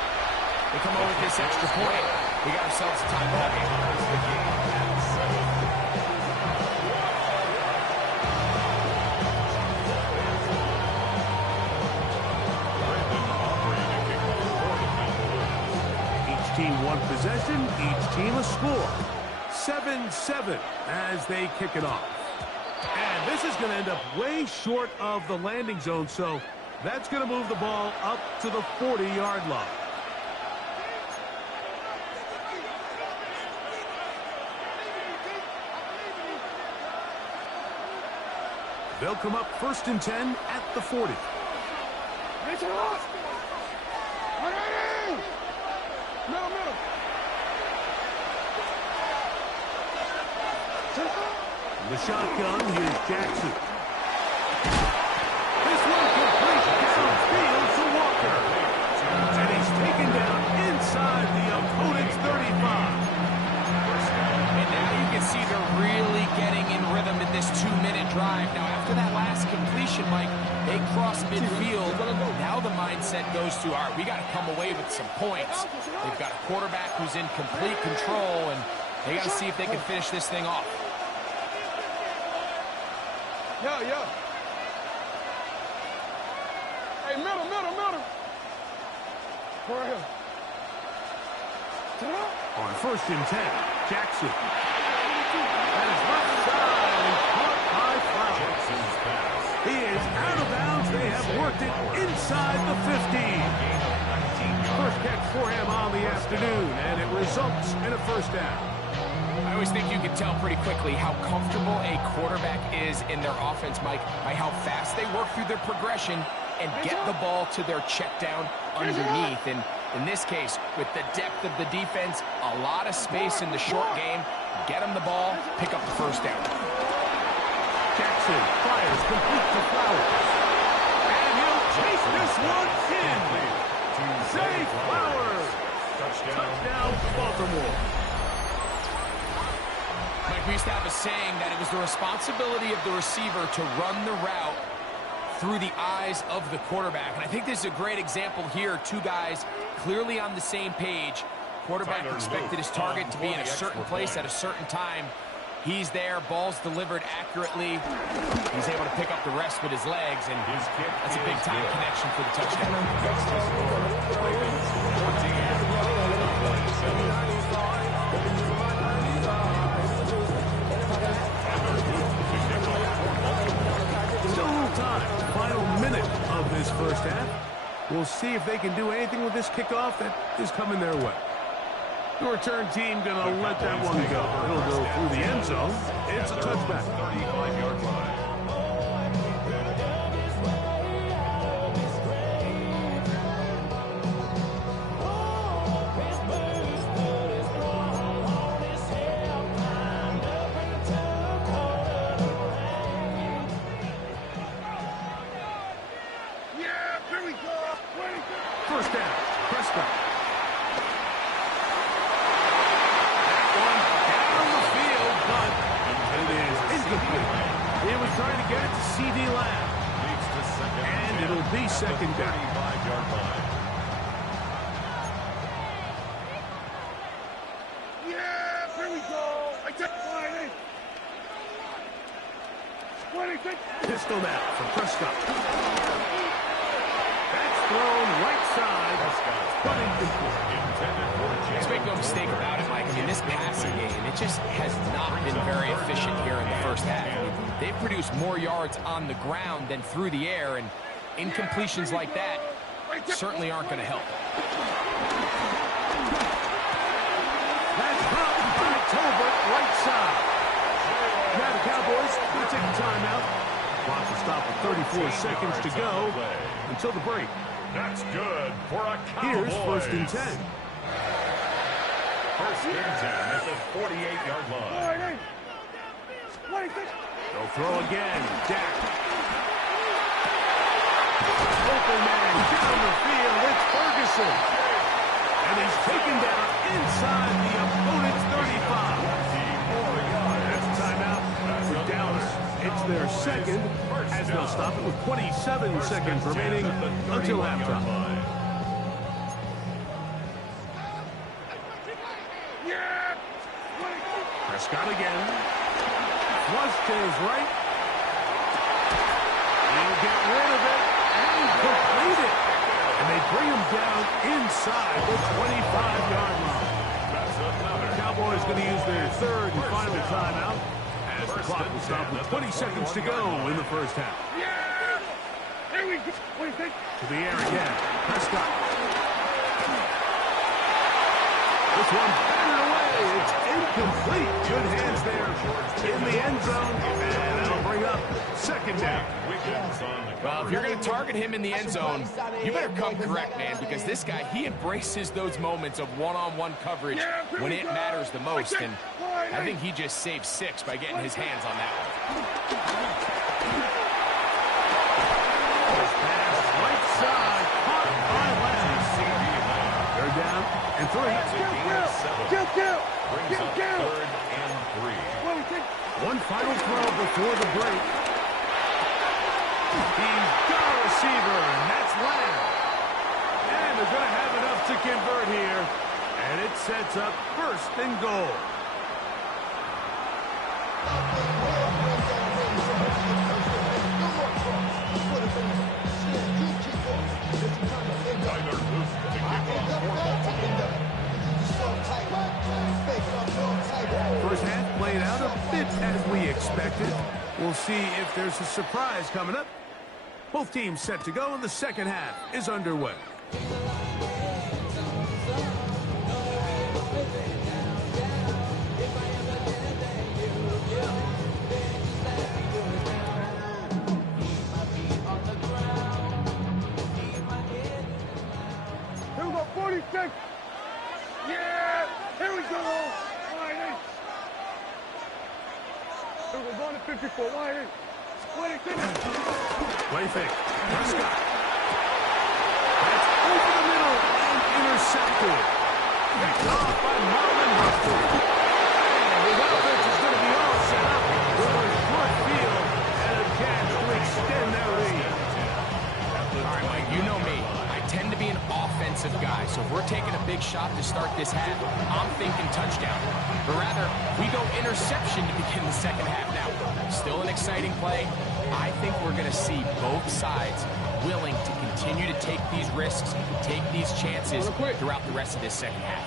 they come over with this extra point. We got ourselves a time ball game. Each team one possession, each team a score. 7-7 as they kick it off. And this is going to end up way short of the landing zone, so that's going to move the ball up to the 40-yard line. They'll come up 1st and 10 at the 40. Middle. The shotgun, here's Jackson. This one complete downfield to Walker. And he's taken down inside the opponent's 35. And now you can see they're really getting in rhythm in this 2-minute drive. Now, after that last completion, Mike, they cross midfield. Now the mindset goes to, all right, we got to come away with some points. They've got a quarterback who's in complete control, and they got to see if they can finish this thing off. Yo. Hey, middle. Right here. On 1st and 10, Jackson. And his left side is caught by Flowers. He is out of bounds. They have worked it inside the 15. First catch for him on the afternoon, and it results in a first down. I always think you can tell pretty quickly how comfortable a quarterback is in their offense, Mike, by how fast they work through their progression and get the ball to their check down underneath. And in this case, with the depth of the defense, a lot of space in the short game, get them the ball, pick up the first down. Jackson fires complete to Flowers. And he'll chase this one in. Zay Flowers. Touchdown, Baltimore. Mike, we used to have a saying that it was the responsibility of the receiver to run the route through the eyes of the quarterback. And I think this is a great example here. Two guys clearly on the same page. Quarterback expected his target to be in a certain place at a certain time. He's there, ball's delivered accurately. He's able to pick up the rest with his legs, and that's a big-time connection for the touchdown. Still a little time. Final minute of this first half. We'll see if they can do anything with this kickoff that is coming their way. The return team going to let that one go. It'll go through the end zone. It's a touchback. 35-yard line. incomplete. He was trying to get it to C.D. Lamb. Leads to second And it'll be second down. 35-yard line. Yeah, here we go. I take fine. 26. Pistol now from Prescott. That's thrown right side. But incomplete. Let's make no mistake about it, Mike. I mean, this passing game, it just has not been very efficient here in the first half. I mean, they've produced more yards on the ground than through the air, and incompletions like that certainly aren't going to help. That's dropped by Tolbert, right side. Now the Cowboys will take a timeout. Clock will stop with 34 seconds to go until the break. That's good for a Cowboys. Here's first and 10. First and 10 at the 48-yard line. 26. They'll throw again. Dak. Open man down the field. It's Ferguson. And he's taken down inside the opponent's 35. That's a timeout for Dallas. It's their second, as they'll stop it with 27 seconds remaining until halftime. Yeah. 26. Prescott again. Flush to his right. He'll get rid of it and complete it. And they bring him down inside the 25-yard line. The Cowboys going to use their third and final timeout as the clock will stop with 20 seconds to go in the first half. Yeah. Here we go. 26. To the air again. Prescott. This one batted away. It's incomplete. Good hands there in the end zone. And that'll bring up second down. Well, if you're going to target him in the end zone, you better come correct, man, because this guy, he embraces those moments of one-on-one coverage when it matters the most, and I think he just saved 6 by getting his hands on that one. Right side, caught by Lamb. They're down and 3. Kill. Brings up third and 3. 26. One final throw before the break. He's got a receiver, and that's Lamb. And they're going to have enough to convert here. And it sets up first and goal. First half played out a bit as we expected. We'll see if there's a surprise coming up. Both teams set to go, and the second half is underway. Here we go. 46. Yeah. Here we go. 28. Here we're going to 54. 26. Play fake. Prescott. That's over the middle and intercepted. Picked off by Marvin Humphrey. And his offense is going to be all set up with a short field and a chance to extend their lead. All right, Mike, you know me. I tend to be an offensive guy, so if we're taking a big shot to start this half, I'm thinking touchdown. But rather, we go interception to begin the second half now. Still an exciting play. I think we're going to see both sides willing to continue to take these risks, take these chances throughout the rest of this second half.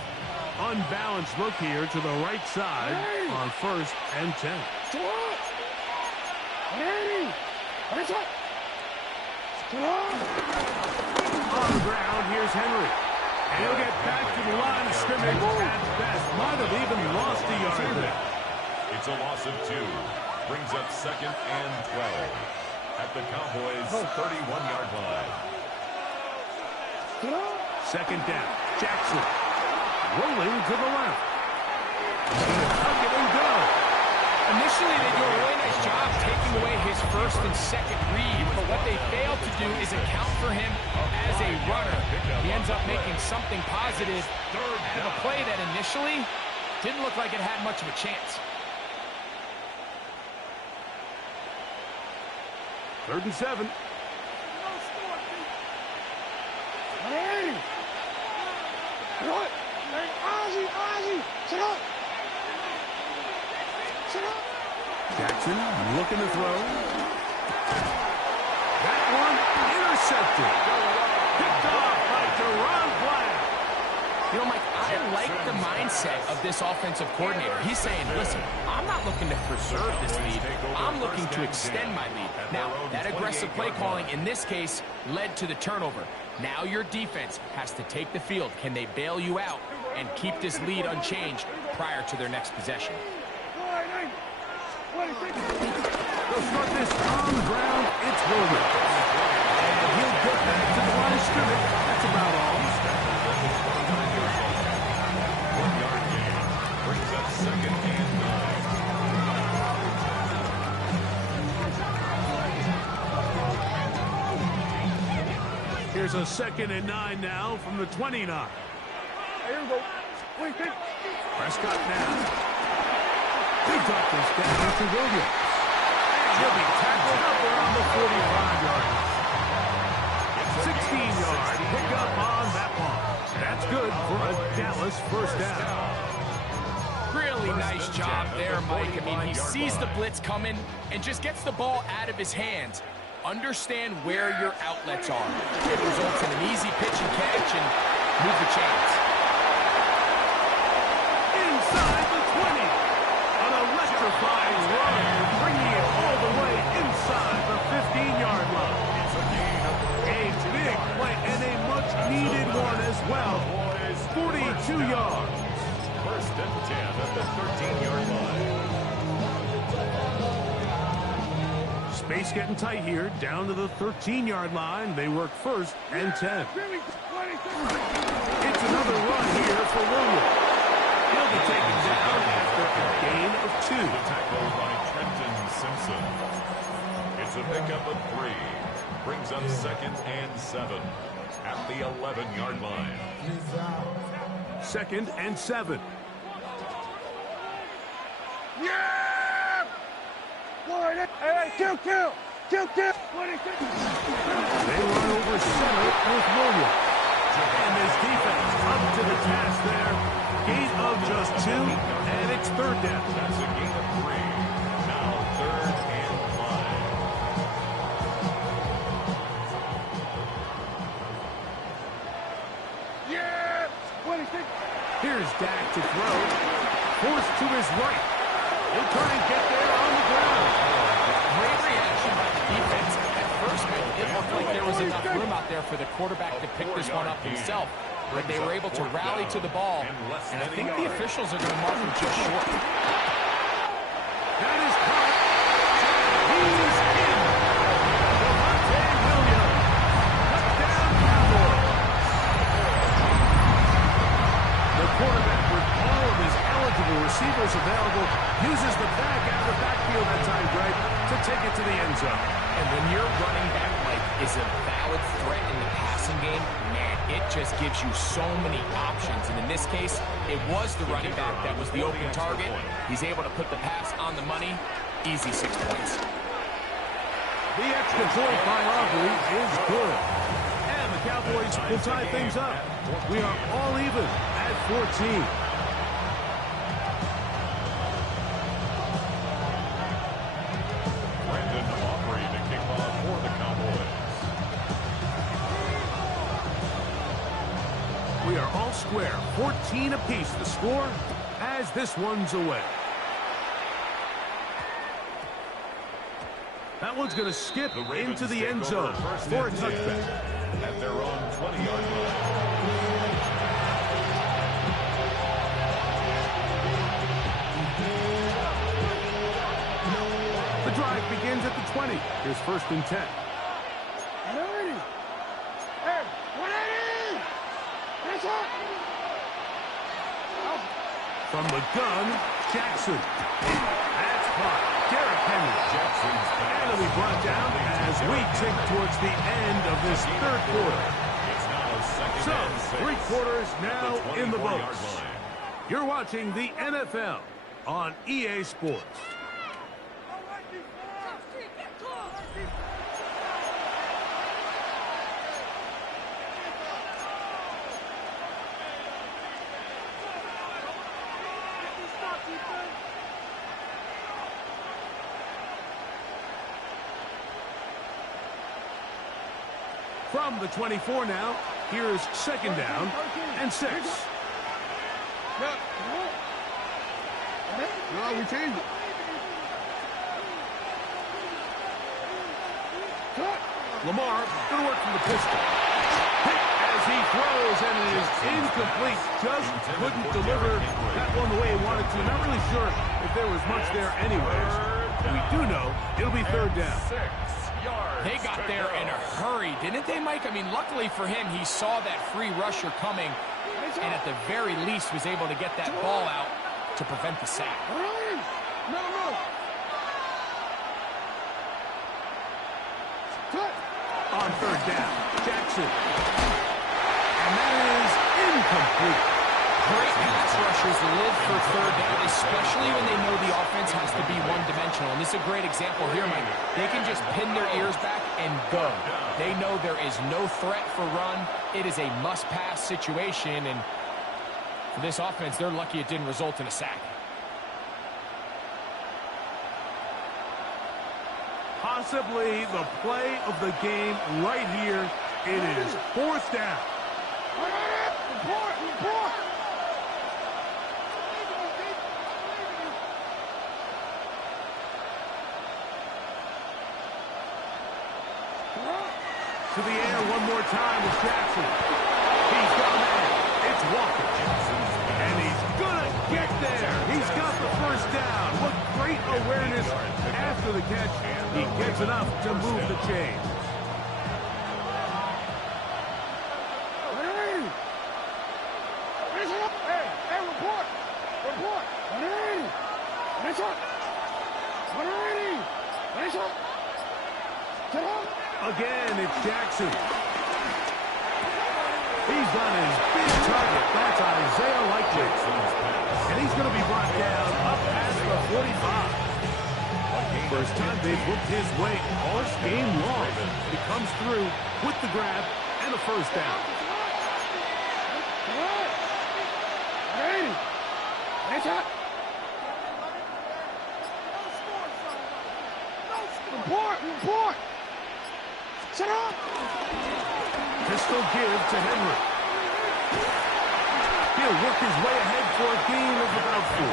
Unbalanced look here to the right side on first and 10. On the ground, here's Henry. And he'll get back to the line of scrimmage at best. Might have even lost a yard there. It's a loss of 2. Brings up second and 12 at the Cowboys' 31-yard line. Second down. Jackson rolling to the left. Tuck it and go. Initially, they do a really nice job taking away his first and second read, but what they failed to do is account for him as a runner. He ends up making something positive out of a play that initially didn't look like it had much of a chance. 3rd and 7. Hey! What? Hey, Ozzie! Sit up! Sit up! Jackson looking to throw. That one intercepted. Picked off by Deron Black. You know, Mike, I like the mindset of this offensive coordinator. He's saying, listen, I'm not looking to preserve this lead. I'm looking to extend my lead. Now, that aggressive play calling in this case led to the turnover. Now your defense has to take the field. Can they bail you out and keep this lead unchanged prior to their next possession? They'll start this on the ground. It's Williams. And he'll get back to the line of scrimmage. That's about all. 1-yard gain. Brings up 2nd and 9. Here's a 2nd and 9 now from the 29. Here we go. Wait, wait. Prescott now. He dropped this down to Williams. And he'll be tackled up around the 45-yard line. 16-yard pickup on that one. That's good for a Dallas first down. Really nice job there, Mike. I mean, he sees the blitz coming and just gets the ball out of his hands. Understand where your outlets are. It results in an easy pitch and catch and move the chains. Inside the 20. An electrifying run, bringing it all the way inside the 15-yard line. A big play and a much-needed one as well. 42 yards. 1st and 10 at the 13-yard line. Space getting tight here, down to the 13-yard line. They work 1st and 10. It's another run here for Williams. He'll be taken down after a gain of 2. The tackle by Trenton Simpson. It's a pickup of 3. Brings up 2nd and 7 at the 11-yard line. 2nd and 7. Yeah! Boy, hey, kill! They run over center with Williams. And this defense up to the task there. Gain of just 2, and it's 3rd down. That's a gain of 3. Now 3rd and 5. Yeah! Here's Dak to throw. Forced to his right. He'll try and get there on the ground. Great reaction by the defense. At first, it looked like there was enough room out there for the quarterback to pick this one up himself. But they were able to rally to the ball, and I think the officials are going to mark him just short. That is caught. He's in. Devontae Williams. Touchdown, Cowboys. The quarterback, with all of his eligible receivers available, uses the back out of the backfield that time, Greg, to take it to the end zone. And when your running back, Mike, is a valid threat in the passing game, man, it just gives you so many options. And in this case, it was the running back that was the open target. He's able to put the pass on the money. Easy 6 points. The extra point by Aubrey is good. And the Cowboys will tie things up. We are all even at 14. We are all square, 14 apiece the score as this one's away. That one's going to skip into the end zone for a touchback. At their own 20-yard line. The drive begins at the 20. Here's 1st and 10. From the gun, Jackson. That's hot. Derrick Henry. Jackson's pass. And he'll be brought down as we tick towards the end of this 3rd quarter. It's now 2nd So, and 6. 3 quarters now in the 24-yard books. line. You're watching the NFL on EA Sports. From the 24 now, here's second down and 6. No, we changed it. Lamar going to work from the pistol. Hit as he throws, and it is incomplete. Just couldn't deliver that one the way he wanted to. Not really sure if there was much there anyways. We do know it'll be third down. 6 yards. They got there in a hurry, didn't they, Mike? I mean, luckily for him, he saw that free rusher coming, and at the very least was able to get that ball out to prevent the sack. No. On third down, Jackson. And that is incomplete. Great pass rushers live for third down, especially when they know the offense has to be one-dimensional. And this is a great example here, Mike. They can just pin their ears back and go. They know there is no threat for run. It is a must-pass situation, and for this offense, they're lucky it didn't result in a sack. Possibly the play of the game right here. It is fourth down. Report. To the air one more time with Jackson. He's gone in. It's Walker. And he's going to get there. He's got the first down. What great awareness after the catch. He gets enough to move the chain. Hey, report. Again, it's Jackson. He's on his big target. That's Isaiah Likely. And he's going to be brought down up past the 45. First time they've looked his way all game long. He comes through with the grab and a first down. Report. Set up. Pistol give to Henry. He'll work his way ahead for a gain of about 4.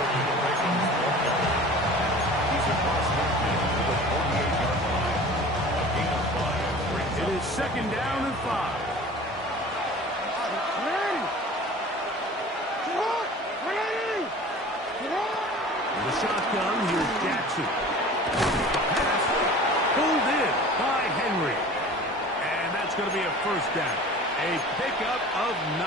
He's across midfield to the 48-yard line. A gain of 5 brings It up is second down and 5. The shotgun, here's Jackson. Pass pulled in by Henry. And that's going to be a first down. A pickup of 9.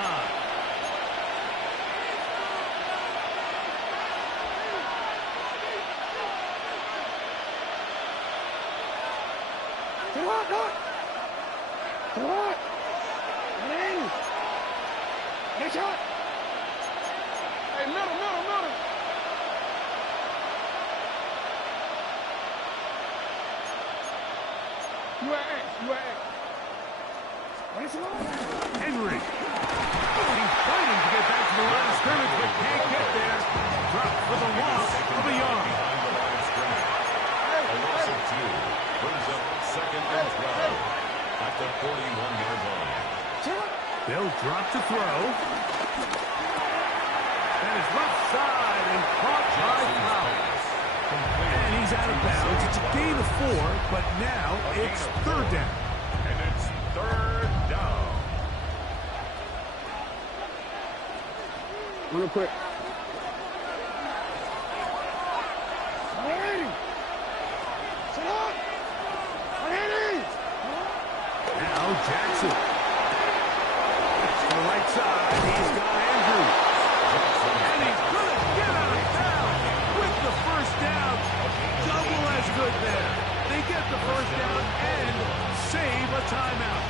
Hey, middle. Henry. He's fighting to get back to the line of scrimmage, but can't get there. Drop for the loss of a yard. behind the line of scrimmage. A loss of 2 brings up second and 12 at the 41-yard line. They'll drop to throw. And it's left side and caught by Powell. And he's out of bounds. It's a gain of 4, but now it's third down. And it's third down. Real quick. Now Jackson. To the right side, he's got Andrews. And he's going to get out of bounds with the first down. Double as good there. They get the first down and save a timeout.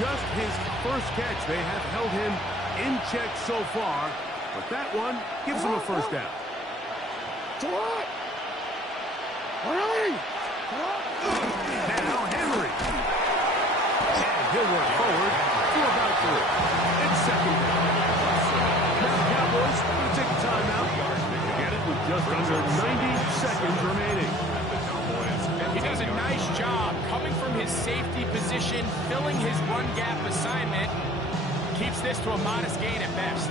Just his first catch. They have held him in check so far, but that one gives him a first down. Now Henry. And he'll work forward to about 3. It's second down. Now Cowboys going to take a timeout. Get it with just under 90 seconds remaining. He does a nice job coming from his safety position, filling his run gap assignment. Keeps this to a modest gain at best.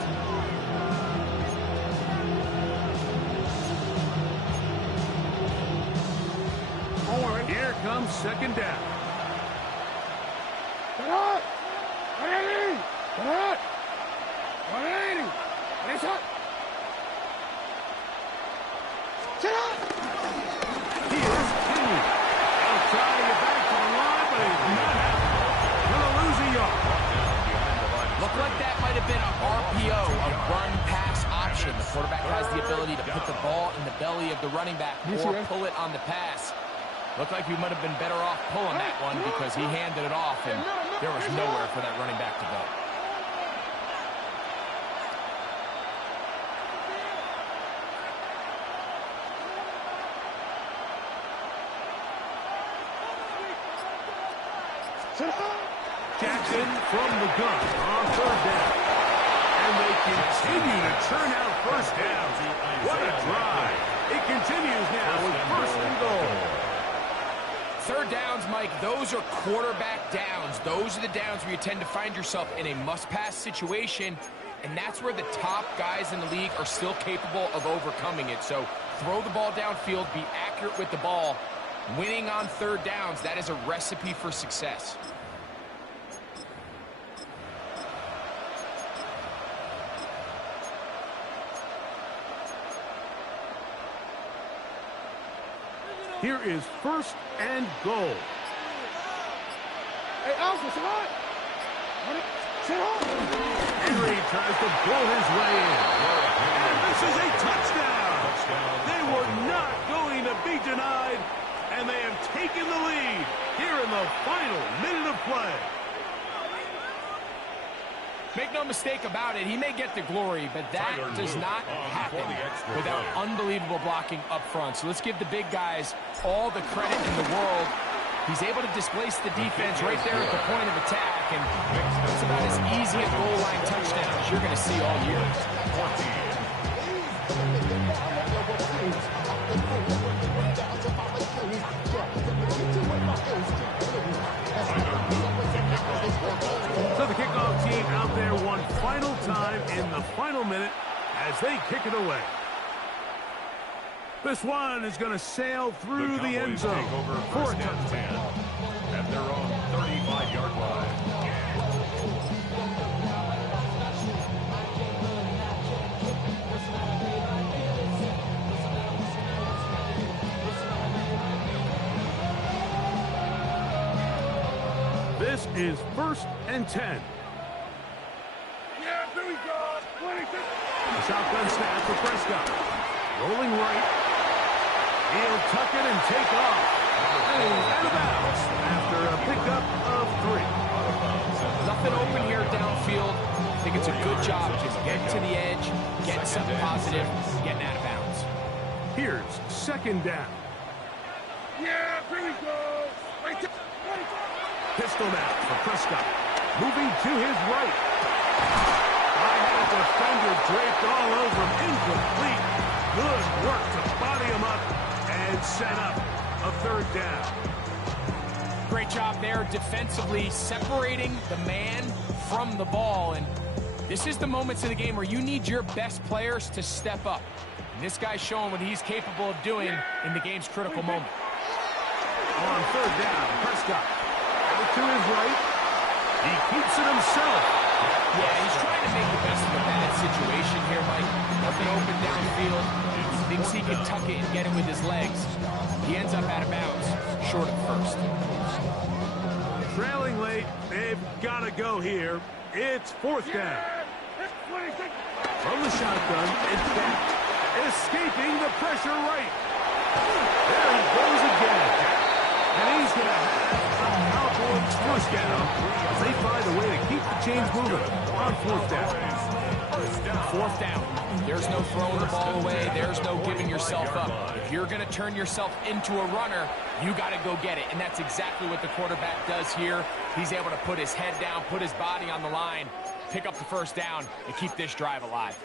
Here comes second down. Get up! 180! Get up! 180! It's up! Sit up! Here's Kenny. He'll try to get back to the line, but he's not happening. Gonna lose a yard. Looked like that might have been an RPO, a run-pass option. The quarterback has the ability to put the ball in the belly of the running back or pull it on the pass. Looked like he might have been better off pulling that one because he handed it off, and there was nowhere for that running back to go. Jackson from the gun on third down. And they continue to churn out first downs. What a drive. It continues now with first and goal. Third downs, Mike, those are quarterback downs. Those are the downs where you tend to find yourself in a must-pass situation, and that's where the top guys in the league are still capable of overcoming it. So throw the ball downfield, be accurate with the ball. Winning on third downs, that is a recipe for success. Here is first and goal. Hey, Alpha, sit on! Sit on! Henry tries to pull his way in. And this is a touchdown. They were not going to be denied, and they have taken the lead here in the final minute of play. Make no mistake about it, he may get the glory, but that does not happen without unbelievable blocking up front. So let's give the big guys all the credit in the world. He's able to displace the defense right there at the point of attack, and it's about as easy a goal line touchdown as you're going to see all year. So the kickoff team out there one final time in the final minute as they kick it away. This one is going to sail through the end zone for a touchdown at their own 35-yard line. This is first and 10. Yeah, here we go! 26! The shotgun snap for Prescott. Rolling right. He'll tuck it and take off. And he's out of bounds after a pickup of 3. Nothing open here downfield. I think it's a good job just getting to the edge, getting something positive, getting out of bounds. Here's second down. Yeah, here we go! Right there! Pistol now for Prescott. Moving to his right. I had a defender draped all over him. Incomplete. Good work to body him up and set up a third down. Great job there defensively, separating the man from the ball. And this is the moments in the game where you need your best players to step up. And this guy's showing what he's capable of doing in the game's critical moment. On third down, Prescott. To his right. He keeps it himself. Yeah, he's trying to make the best of a bad situation here, Mike. Nothing open downfield. Thinks he can tuck it and get it with his legs. He ends up out of bounds, short of first. Trailing late. They've got to go here. It's fourth down. From the shotgun, it's back. Escaping the pressure right. There he goes again. And he's going to have first down as they find a way to keep the chains moving on fourth down. Fourth down. There's no throwing the ball away. There's no giving yourself up. If you're going to turn yourself into a runner, you got to go get it. And that's exactly what the quarterback does here. He's able to put his head down, put his body on the line, pick up the first down, and keep this drive alive.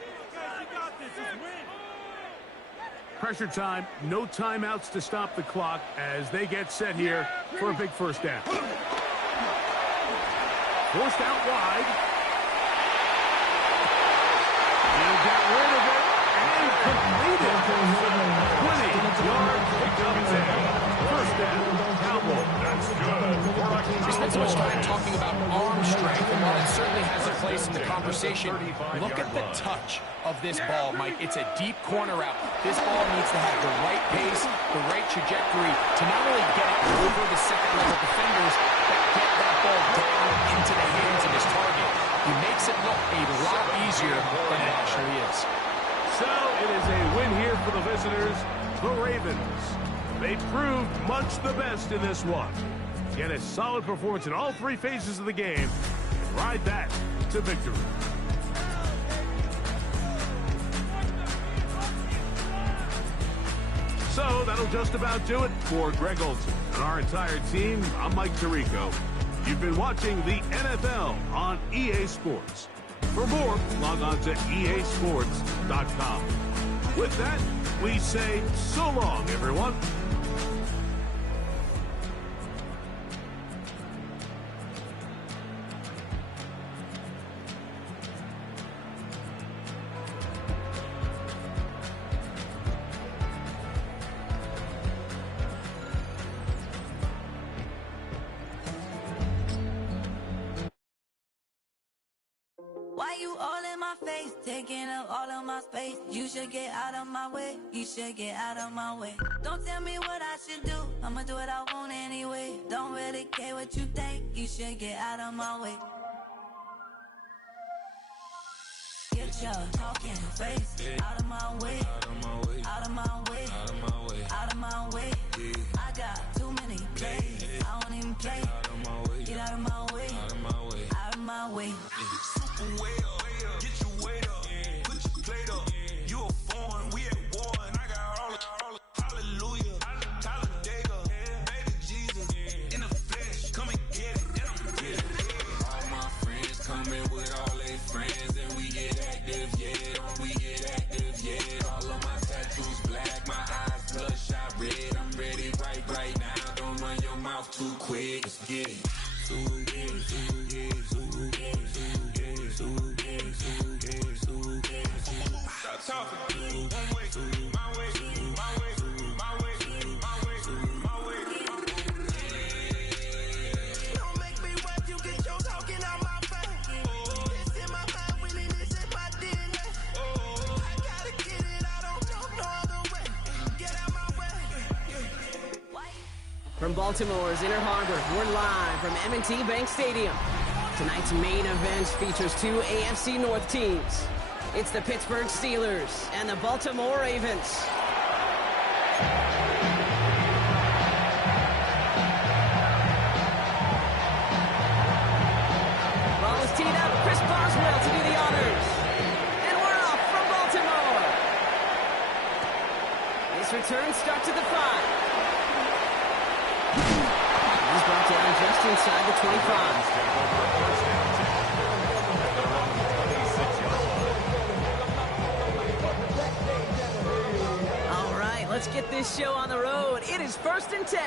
Pressure time, no timeouts to stop the clock as they get set here for a big first down. Forced out wide. He'll get rid of it and complete it. 20-yard pickup there. First down, Cowboys. That's good. We spent so much time talking about arm strength, and while it certainly has a place in the conversation, look at the touch of this ball, Mike. It's a deep corner route. This ball needs to have the right pace, the right trajectory to not only get it over the second-level defenders, but get that ball down into the hands of his target. He makes it look a lot easier than it actually is. So it is a win here for the visitors, the Ravens. They proved much the best in this one. Get a solid performance in all three phases of the game and ride that to victory. So that'll just about do it for Greg Olson and our entire team. I'm Mike Tirico. You've been watching the NFL on EA Sports. For more, log on to easports.com. With that, we say so long, everyone. Why you all in my face, taking up all of my space? You should get out of my way, you should get out of my way. Don't tell me what I should do, I'ma do what I want anyway. Don't really care what you think, you should get out of my way. Get your talking face out of my way, out of my way, out of my way, out of my way, out of my way. I got too many plays, I don't even play. Get out of my way, out of my way, out of my way. Way up, get your weight up, put your plate up. You a foreign, we at war, and I got all hallelujah, Talladega, baby Jesus, in the flesh, come and get it, and I'm get it. All my friends coming with all their friends, and we get active, yeah, all of my tattoos black, my eyes bloodshot red, I'm ready right now, don't run your mouth too quick, let's get it. Stop talking. One way, my way, my way, my way, my way, my way. Don't make me watch you get your talking out my face. It's in my mind, winning this in my DNA. I gotta get it, I don't know no other way. Get out my way. From Baltimore's Inner Harbor, we're live from M&T Bank Stadium. Tonight's main event features two AFC North teams. It's the Pittsburgh Steelers and the Baltimore Ravens. Ball is teed up. Chris Boswell to do the honors. And we're off from Baltimore. This return starts at the 5. He's brought down just inside the 25. Let's get this show on the road. It is 1st and 10.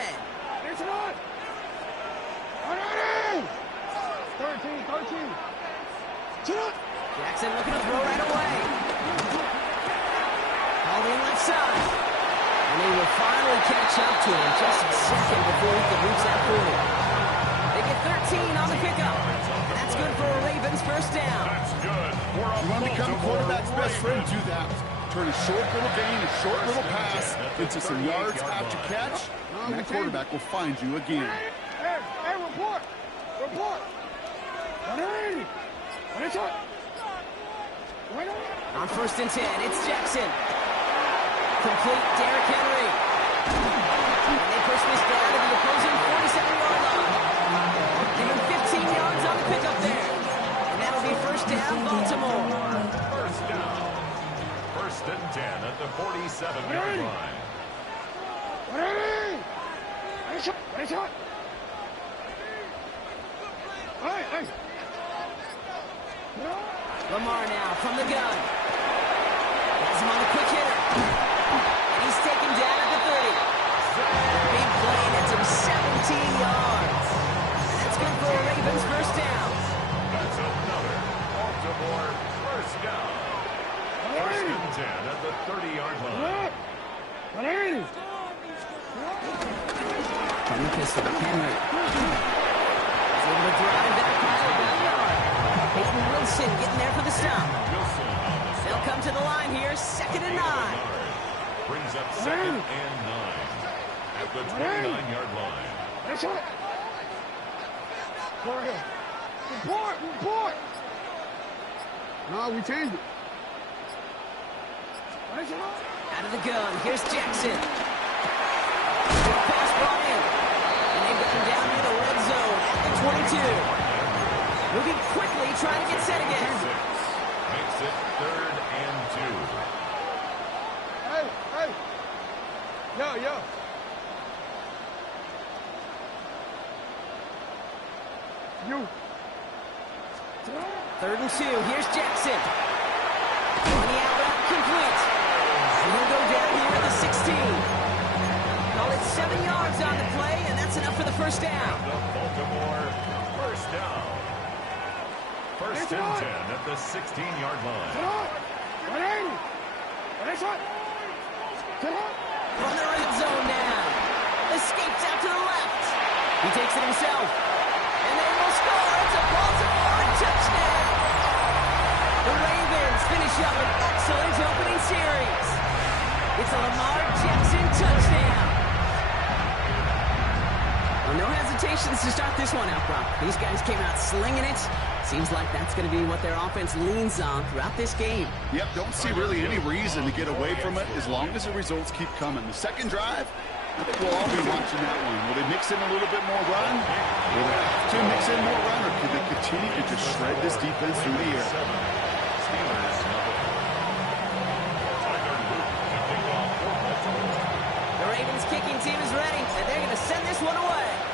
It's not. 13. Jackson looking to throw right away. Called in left side. And they will finally catch up to him just a second before he can reach that 40. They get 13 on the pickup. And that's good for a Ravens first down. That's good. You want to become quarterback's best friend, do that. Turn a short little gain, a short little pass into some yards after catch, and that quarterback will find you again. Hey, report. On 1st and 10, it's Jackson. Complete Derrick Henry. And they push this down to the opposing 47-yard line. Give him 15 yards on the pickup there. And that'll be first down, Baltimore. First down. 1st and 10 at the 47-yard line. Lamar now from the gun. Has him on a quick hitter. And he's He's taken down at the 30. Big play nets him 17 yards. And that's good for a Ravens first down. That's another Baltimore first down. First and 10 at the 30-yard line. From the pistol, Henry. He's able to drive that pile down yard. Peyton Wilson getting there for the stop. Wilson on the stop. They'll come to the line here, 2nd and 9. Brings up 2nd and 9 at the 29-yard line. That's it. Go ahead. Report. No, we changed it. Out of the gun, here's Jackson. Good pass brought in. And they've got him down near the red zone at the 22. Moving quickly, trying to get set again. Makes it 3rd and 2. Hey. Yo. You. 3rd and 2, here's Jackson. On the out route, complete. And he'll go down here at the 16. Call it 7 yards on the play, and that's enough for the first down. The Baltimore first down. First and 10 at the 16-yard line. From the red zone now. Escapes out to the left. He takes it himself. And they will score. It's a Baltimore touchdown. The Ravens finish up an excellent opening series. It's a Lamar Jackson touchdown. Well, no hesitations to start this one out, Brock. These guys came out slinging it. Seems like that's going to be what their offense leans on throughout this game. Yep, don't see really any reason to get away from it as long as the results keep coming. The second drive, I think we'll all be watching that one. Will they mix in a little bit more run? Will they have to mix in more run, or could they continue to just shred this defense through the air? The Ravens kicking team is ready, and they're going to send this one away.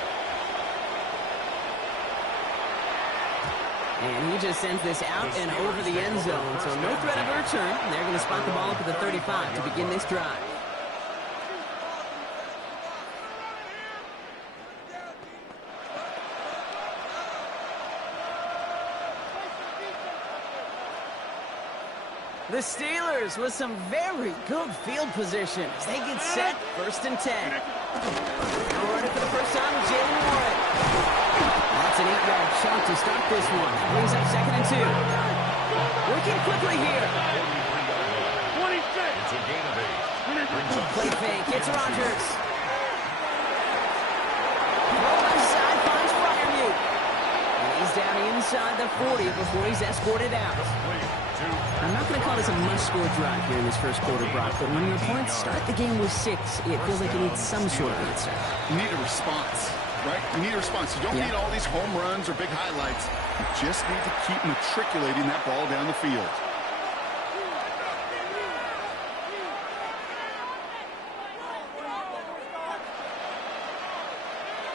And he just sends this out and over the end zone, so no threat of a return. They're going to spot the ball up at the 35 to begin this drive. The Steelers with some very good field position as they get set, 1st and 10. Now running for the first time, Jalen Warren. That's an 8-yard shot to start this one. Brings up 2nd and 2. Working quickly here. 26. It's a gain of 8. Brings up Play fake, it's Rodgers. Throw left side, finds Freiermuth. And he's down inside the 40 before he's escorted out. I'm not going to call this a must-score drive here in this first quarter, Brock, but when your opponents start the game with 6, it feels like you need some sort of answer. You need a response, right? You need a response. You don't need all these home runs or big highlights. You just need to keep matriculating that ball down the field.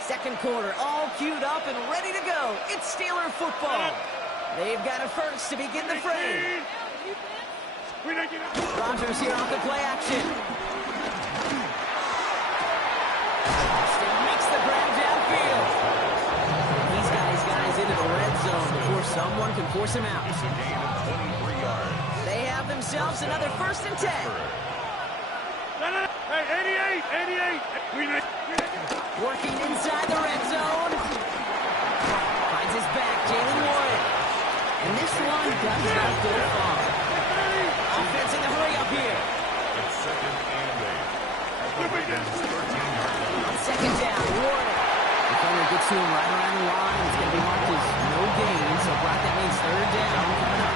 Second quarter, all queued up and ready to go. It's Steeler football. They've got a first to begin the frame. Rodgers here off the play action. Austin makes the grab downfield. He's got his guys into the red zone before someone can force him out. It's a gain of 23 yards. They have themselves another 1st and 10. Hey, 88. Working inside the red zone. Finds his back, Jalen Warren. And this one does not go far. Offense in the hurry up here. It's 2nd and 8. On 2nd down, Warren. If only gets to him right around the line, it's going to be marked as no gain. So, Brock, that means 3rd down coming up.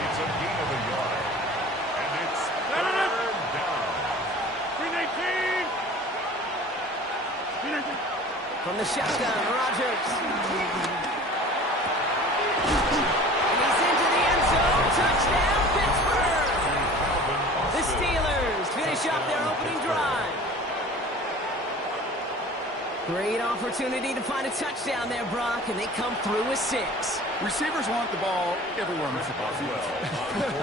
It's a gain of a yard. And it's 3rd down. 319. From the shotgun, Rodgers. And he's into the end zone. Touchdown, Pittsburgh. The Steelers finish up their opening drive. Great opportunity to find a touchdown there, Brock, and they come through with 6. Receivers want the ball everywhere on the football field.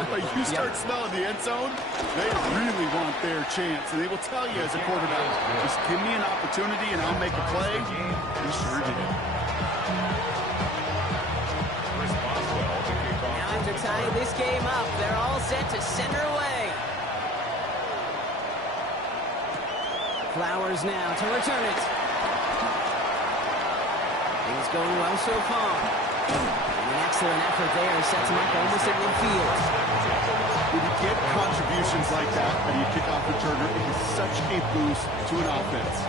But you start smelling the end zone, they really want their chance. And they will tell you as a quarterback, just give me an opportunity and I'll make a play. He sure did. Now after tying this game up, they're all set to send her away. Flowers now to return it. Things going well so far. And an excellent effort there sets him up almost at midfield. When you get contributions like that and you kick off returner, it is such a boost to an offense.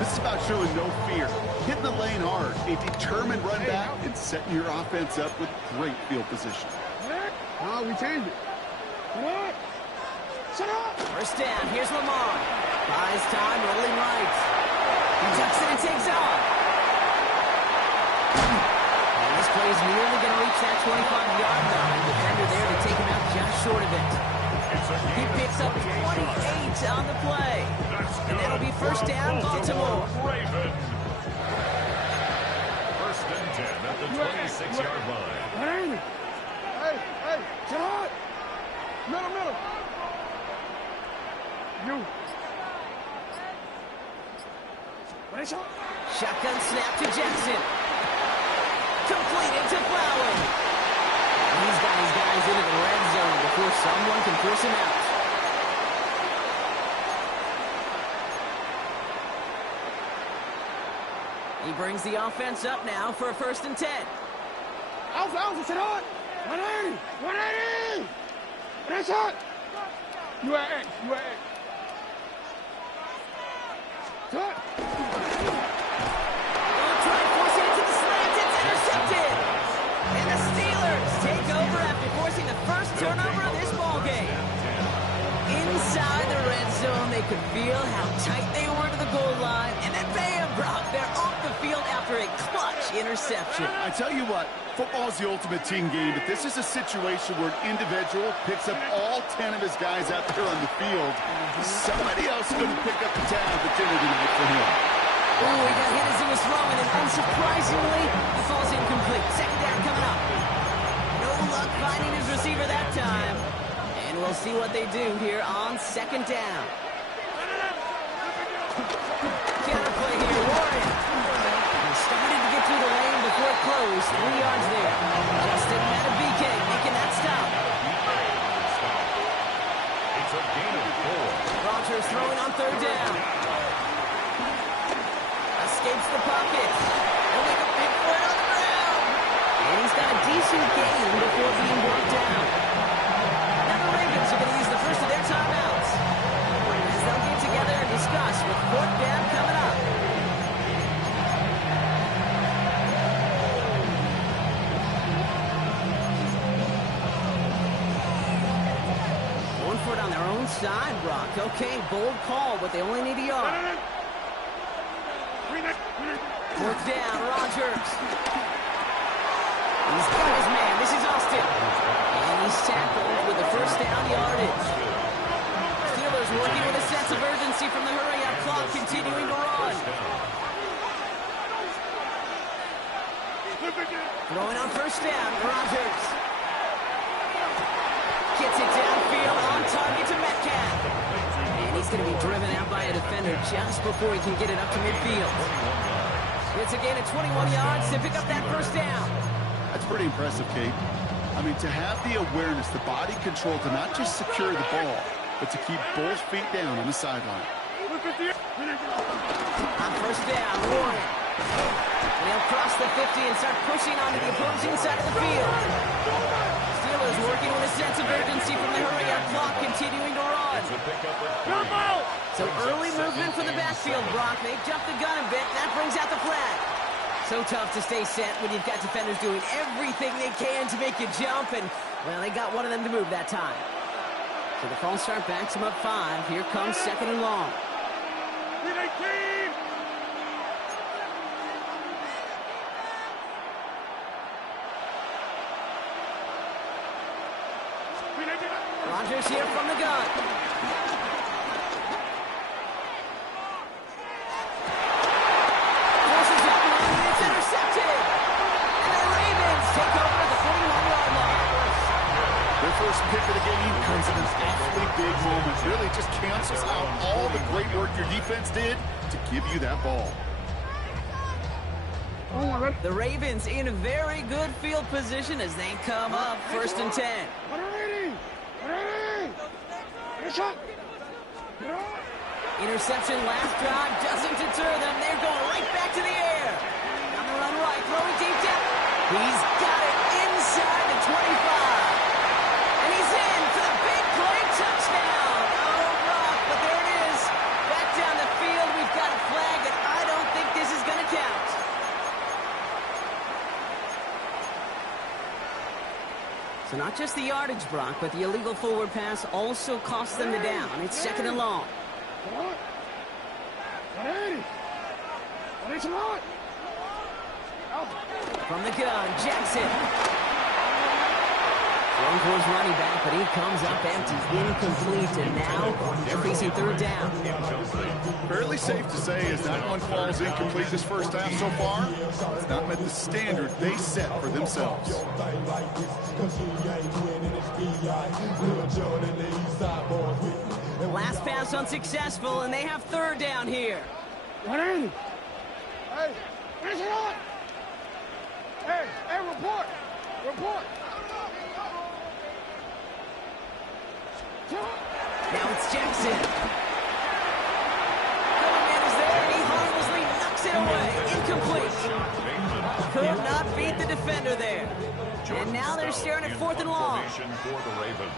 This is about showing no fear, hitting the lane hard, a determined run back, and setting your offense up with great field position. No, we changed it. What? Shut up! First down, here's Lamar. Buys time, rolling right. He ducks it and takes off. And this play is nearly going to reach that 25-yard line. Defender there to take him out just short of it. He picks up 28 on the play. And that'll be first down, Baltimore. First and 10 at the 26-yard line. Hey, shut up! Middle. You. Shotgun snap to Jackson. Completed to Flowers. He's got his guys into the red zone before someone can force him out. He brings the offense up now for a first and 10. Alpha, sit on! 180! 180! That's it! You at X. Cut! They'll try forcing it to the slant. It's intercepted. And the Steelers take over after forcing the first turnover of this ballgame. Inside the red zone, they could feel how tight they were to the goal line. And then bam, Brock, they're off the field after a clutch interception. I tell you what, football is the ultimate team game, but this is a situation where an individual picks up all 10 of his guys out there on the field. Somebody else is going to pick up the tab at dinner tonight for him. Oh, he got hit as he was throwing, and unsurprisingly, he falls incomplete. Second down coming up. No luck finding his receiver that time. And we'll see what they do here on second down. Counterplay here, Warren. He started to get through the lane before it closed. 3 yards there. Justin Matabike making that stop. It's a gain of 4. Rodgers throwing on third down. Escapes the pocket. He'll make a big play on the ground. And he's got a decent gain before being brought down. Now the Ravens are going to use the first of their timeouts as they'll get together and discuss with fourth down coming up. Going for it on their own side, Brock. Okay, bold call, but they only need a yard. Fourth down, Rodgers. He's got his man. This is Austin. And he's tackled with the first down yardage. Steelers working with a sense of urgency from the hurry-up clock, continuing to run. Throwing on first down, Rodgers. Gets it downfield on target to Metcalf. And he's going to be driven out by a defender just before he can get it up to midfield. It's a gain of 21 yards to pick up that first down. That's pretty impressive, Kate. I mean, to have the awareness, the body control to not just secure the ball, but to keep both feet down on the sideline. On first down, Warren. And he'll cross the 50 and start pushing onto the opposing side of the field. Steelers working with a sense of urgency from the hurry-up clock, continuing to run. So early movement for the backfield, Brock. They jumped the gun a bit, and that brings out the flag. So tough to stay set when you've got defenders doing everything they can to make you jump, and, well, they got one of them to move that time. So the false start backs them up 5. Here comes second and long. Rodgers here from the gun. cancels out all the great work your defense did to give you that ball. The Ravens in very good field position as they come up 1st and 10. Interception last drive doesn't deter them. They're going right back to the air. On the run right, throwing deep down. He's got it inside the 25. And he's in for the big play touchdown. Oh, Brock, but there it is. Back down the field, we've got a flag, and I don't think this is going to count. So not just the yardage, Brock, but the illegal forward pass also cost them the down. It's 2nd and long. From the gun, Jackson. Thrown for his running back, but he comes up empty, incomplete, and now they're facing 3rd down. Fairly safe to say as that one falls incomplete this first half so far, it's not met the standard they set for themselves. Last pass unsuccessful, and they have 3rd down here. Hey, report. Now it's Jackson. Coleman is there, and he harmlessly knocks it away. Incomplete. Could not beat the defender there. And now they're staring at 4th and long. For the Ravens.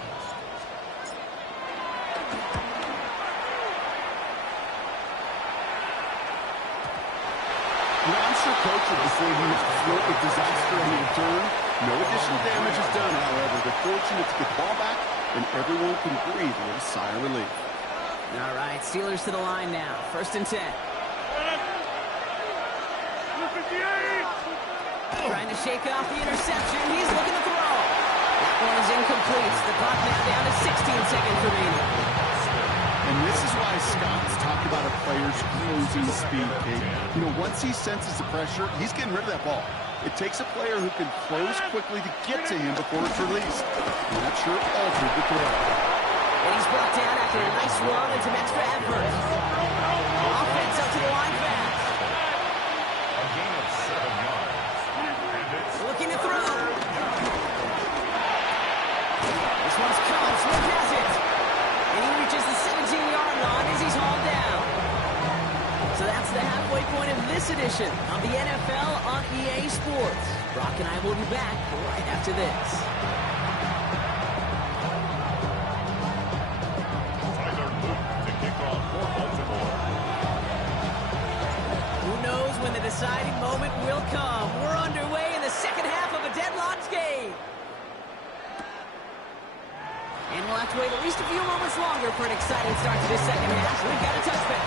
I'm sure Coach would before he was flirt with disaster on the return. No additional damage is done, however. They're fortunate to get the ball back, and everyone can breathe a little sigh of relief. All right, Steelers to the line now. 1st and 10. Trying to shake off the interception. He's looking to throw. That one is incomplete. The clock now down to 16 seconds remaining. And this is why Scott's talked about a player's closing speed, Kate. You know, once he senses the pressure, he's getting rid of that ball. It takes a player who can close quickly to get to him before it's released. And that sure altered the throw. And he's brought down after a nice run and some extra effort. Offense up to the line fast. A gain of 7 yards. And it's Looking to throw. This one's caught. Smith has it. And he reaches the 17-yard line as he's hauled down. So that's the halfway point of this edition of the NFL on EA Sports. Brock and I will be back right after this. Tyler Luke to kick off for Baltimore. Who knows when the deciding moment will come? We're underway in the second half of a deadlocked game. And we'll have to wait at least a few moments longer for an exciting start to this second half. We've got a touchback.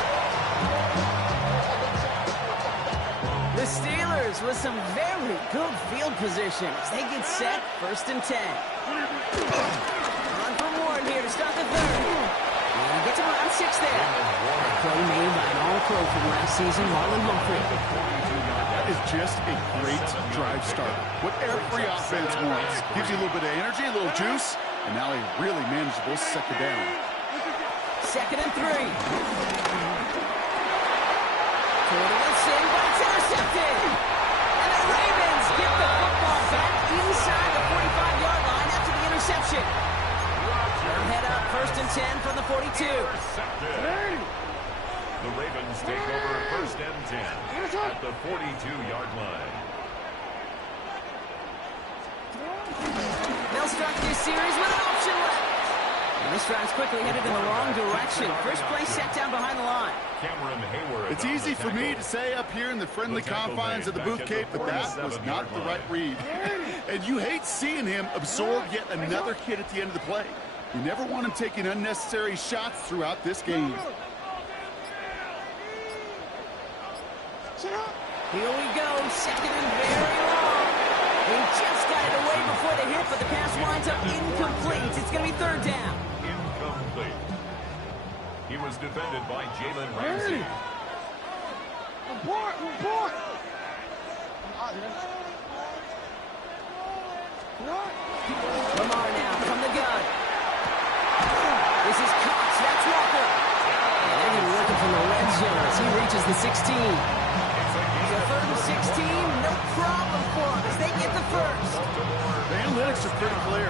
The Steelers with some very good field position as they get set 1st and 10. On for Warren here to start the 3rd. And he gets him around 6 there. A play made by an All-Pro from last season, Marlon Humphrey. That is just a great drive start. What every offense wants. Gives you a little bit of energy, a little juice, and now a really manageable 2nd down. 2nd and 3. Wilson, but it's intercepted. And the Ravens get the football back inside the 45-yard line after the interception. They'll head up 1st and 10 from the 42. The Ravens take over 1st and 10 at the 42-yard line. They'll start this series with an option left. And this drive's quickly headed in the wrong direction. First play set down behind the line. Cameron Hayward. It's easy for me to say up here in the friendly confines of the booth, Cape, but that was not the right read. And you hate seeing him absorb yet another hit at the end of the play. You never want him taking unnecessary shots throughout this game. Here we go, 2nd and very long. He just got it away before the hit, but the pass winds up incomplete. It's going to be 3rd down. Incomplete. He was defended by Jalen Ramsey. Report! Lamar now from the gun. This is Cox. That's Walker. Oregon working from the red zone as he reaches the 16. So 3rd and 16, no problem for them as they get the first. The analytics are pretty clear.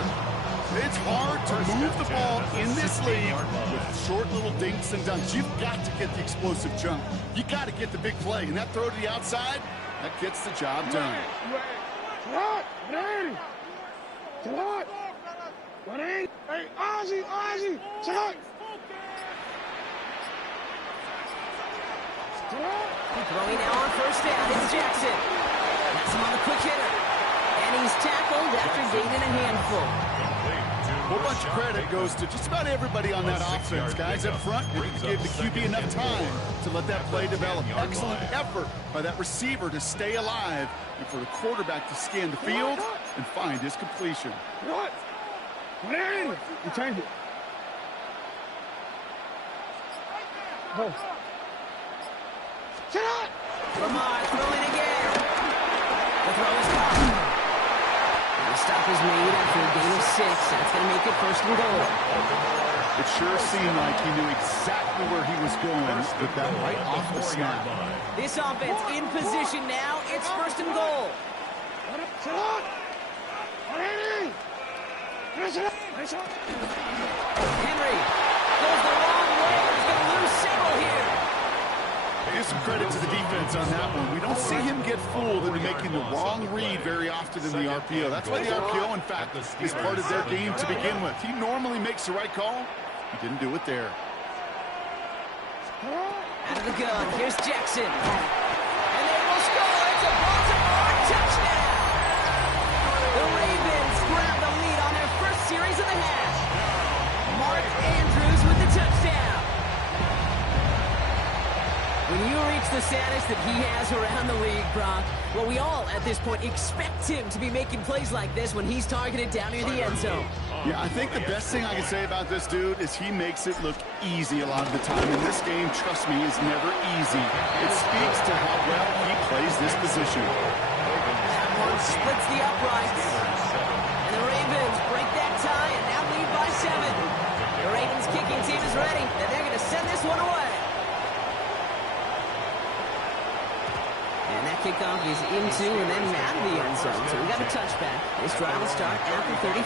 It's hard to move the ball in this league with short little dinks and dunks. You've got to get the explosive jump. You got to get the big play. And that throw to the outside, that gets the job done. Hey, Ozzy, check. Throwing now on 1st down, it's Jackson. That's him on the quick hitter. And he's tackled after gaining a handful. A whole bunch of credit goes to just about everybody on that offense, guys. Up front, you gave the QB enough time to let that play develop. Excellent effort by that receiver to stay alive and for the quarterback to scan the field and find his completion. What? You change it. Oh. Lamar throwing again. The throw is caught. The stop is made after a gain of 6. That's going to make it 1st and goal. It sure seemed like he knew exactly where he was going with that right off the snap. This offense in position now. It's 1st and goal. Henry goes the wrong way. He's going to lose several here. Give some credit to the defense on that one. We don't see him get fooled into making the wrong read very often in the RPO. That's why the RPO, in fact, is part of their game to begin with. He normally makes the right call. He didn't do it there. Out of the gun, here's Jackson. And they will score. It's a Baltimore touchdown. The Ravens grab the lead on their first series of the half. Mark Andrews with the touchdown. When you reach the status that he has around the league, Brock, well, we all, at this point, expect him to be making plays like this when he's targeted down near the end zone. Yeah, I think the best thing I can say about this dude is he makes it look easy a lot of the time. And this game, trust me, is never easy. It speaks to how well he plays this position. That one splits the uprights. And the Ravens break that tie and now lead by 7. The Ravens kicking team is ready, and they're going to send this one away. And that kickoff is into and then out of the end zone. So we got a touchback. This drive will start after 35.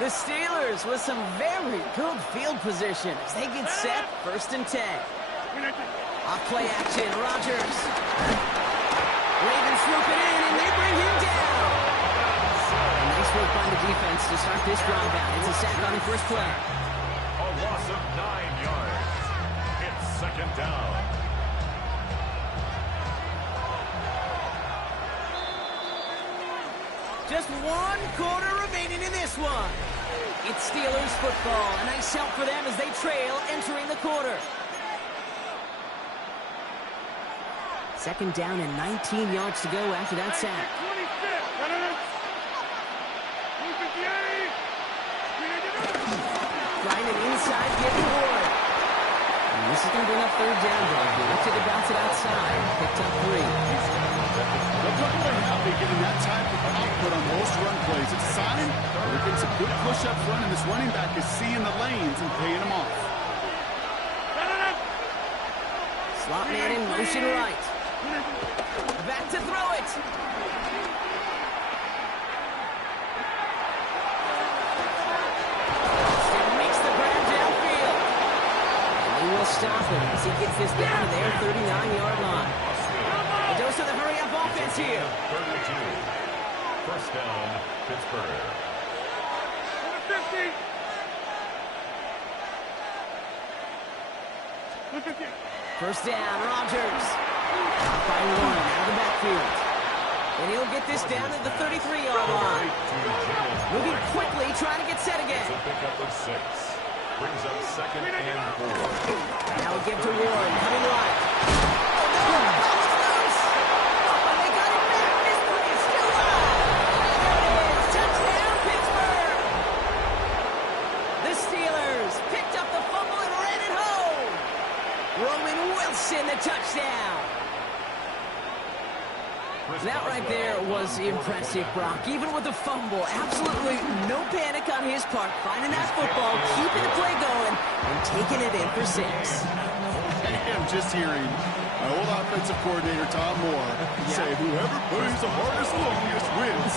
The Steelers with some very good field position as they get set 1st and 10. Off play action, Rodgers. Ravens swoop it in and they bring him down. Nice work by the defense to start this drive out. It's a sack on the first play. A loss of 9 yards. It's 2nd down. Just 1 quarter remaining in this one. It's Steelers football. A nice help for them as they trail entering the quarter. 2nd down and 19 yards to go after that sack. Grinding inside, getting Ward. And this is going to bring up 3rd down. He looked to bounce it outside. Picked up 3. They're probably happy getting that type of output on most run plays. It's a sign that they're getting some good push up front, and this running back is seeing the lanes and paying them off. Slot man in motion right. Back to throw it. Still makes the grab downfield. And he will stop him as he gets this down to their 39-yard line. A dose of the hurry-up offense here. 32. 1st down, Pittsburgh. 50. 1st down, Rodgers. Out by 1 out of the backfield. And he'll get this down to the 33-yard line. Moving quickly, trying to get set again. It's a pickup of 6. Brings up 2nd and 4. Now we give to Warren, coming right. Oh, no, the ball is loose. Oh, and they got it back. This play is still alive. There it is. Touchdown, Pittsburgh. The Steelers picked up the fumble and ran it home. Roman Wilson, the touchdown. That right there was impressive, Brock. Even with the fumble, absolutely no panic on his part. Finding that football, keeping the play going, and taking it in for 6. I'm just hearing my old offensive coordinator, Tom Moore, say, whoever plays the hardest longest wins.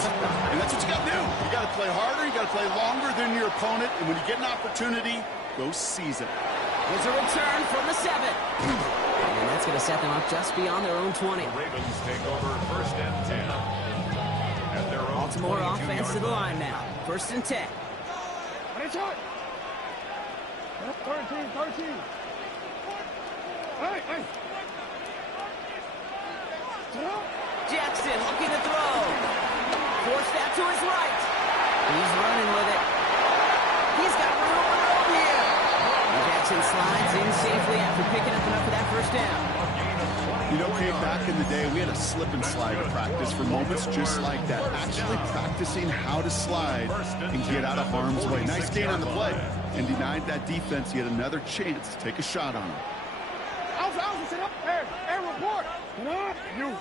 And that's what you got to do. You got to play harder. You got to play longer than your opponent. And when you get an opportunity, go seize it. Here's a return from the 7. And that's going to set them up just beyond their own 20. The Ravens take over 1st and 10. At their own Baltimore offense to the line now. 1st and 10. What is it? 13. Hey. Jackson looking to throw. Forced that to his right. He's running with it. He's got room here. Jackson slides in safely after picking up enough of that 1st down. You know, Kate, back in the day, we had a slip and slide practice for moments just like that. Actually practicing how to slide and get out of harm's way. Nice gain on the play. And denied that defense yet another chance to take a shot on him. Alpha, sit up. Hey, report. Sit up. You.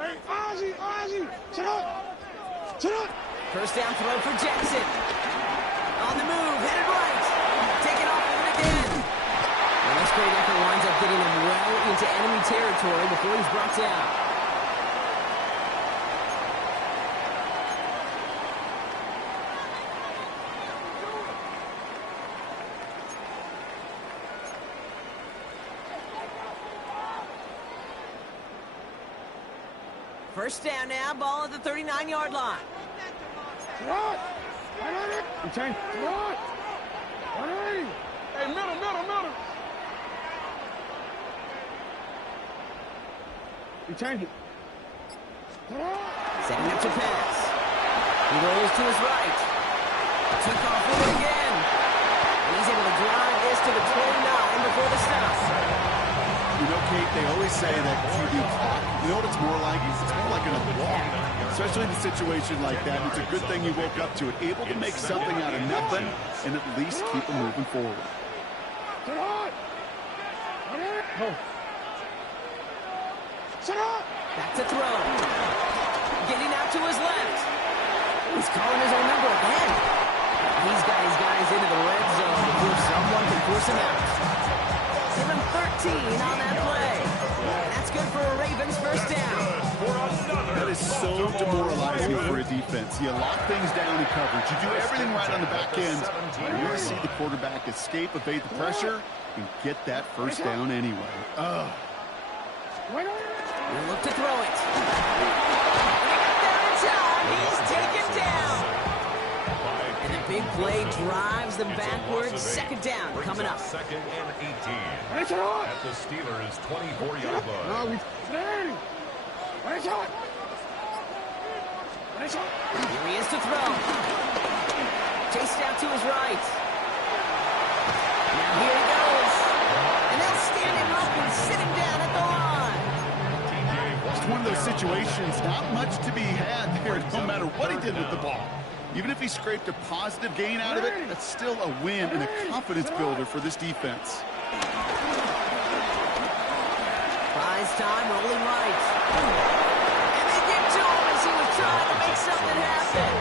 Hey, Ozzy. Sit up. 1st down throw for Jackson. On the move, headed right. Taking off with it again. And this great effort winds up getting him well into enemy territory before he's brought down. First down now, ball at the 39-yard line. What? Hey, middle. You change it. Setting up to pass. He rolls to his right. Took off with it again. He's able to drive this to the 29 before the stop. You know, Kate, they always say that QB clock, you know what it's more like? It's more like an walk, especially in a situation like that. It's a good thing you woke up to it, able to make something out of nothing and at least keep them moving forward. Back to throw. Getting out to his left. He's calling his own number again. He's got his guys into the red zone before someone can force him out. Give him 13 on that play. And that's good for a Ravens 1st down. That is so demoralizing for a defense. You lock things down in coverage. You do everything right on the back end. And you see the quarterback escape, evade the pressure, and get that 1st down anyway. He'll look to throw it. And he's taken down. And the big play drives them backwards. 2nd down coming up. 2nd and 18. At the Steelers' 24-yard line. Here he is to throw. Chased out to his right. Now here he goes. And they'll stand him up and sit him down at the line. It's one of those situations, not much to be had there, no matter what he did with the ball. Even if he scraped a positive gain out of it, that's still a win and a confidence builder for this defense. Buys time, rolling right. And they get to him as he was trying to make something happen.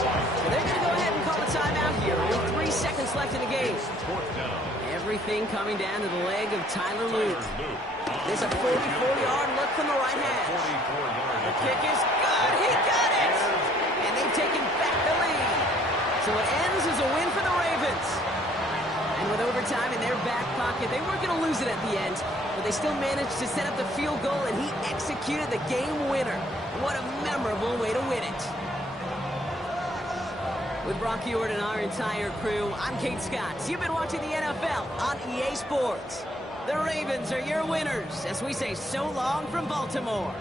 So they're going to go ahead and call a timeout here with 3 seconds left in the game. Everything coming down to the leg of Tyler Luke. There's a 44-yard look from the right hand. The kick is good. He got it. And they've taken back the lead. So it ends as a win for the Ravens. And with overtime in their back pocket, they weren't going to lose it at the end, but they still managed to set up the field goal, and he executed the game winner. What a memorable way to win it. With Brock Ewart and our entire crew, I'm Kate Scott. You've been watching the NFL on EA Sports. The Ravens are your winners as we say so long from Baltimore.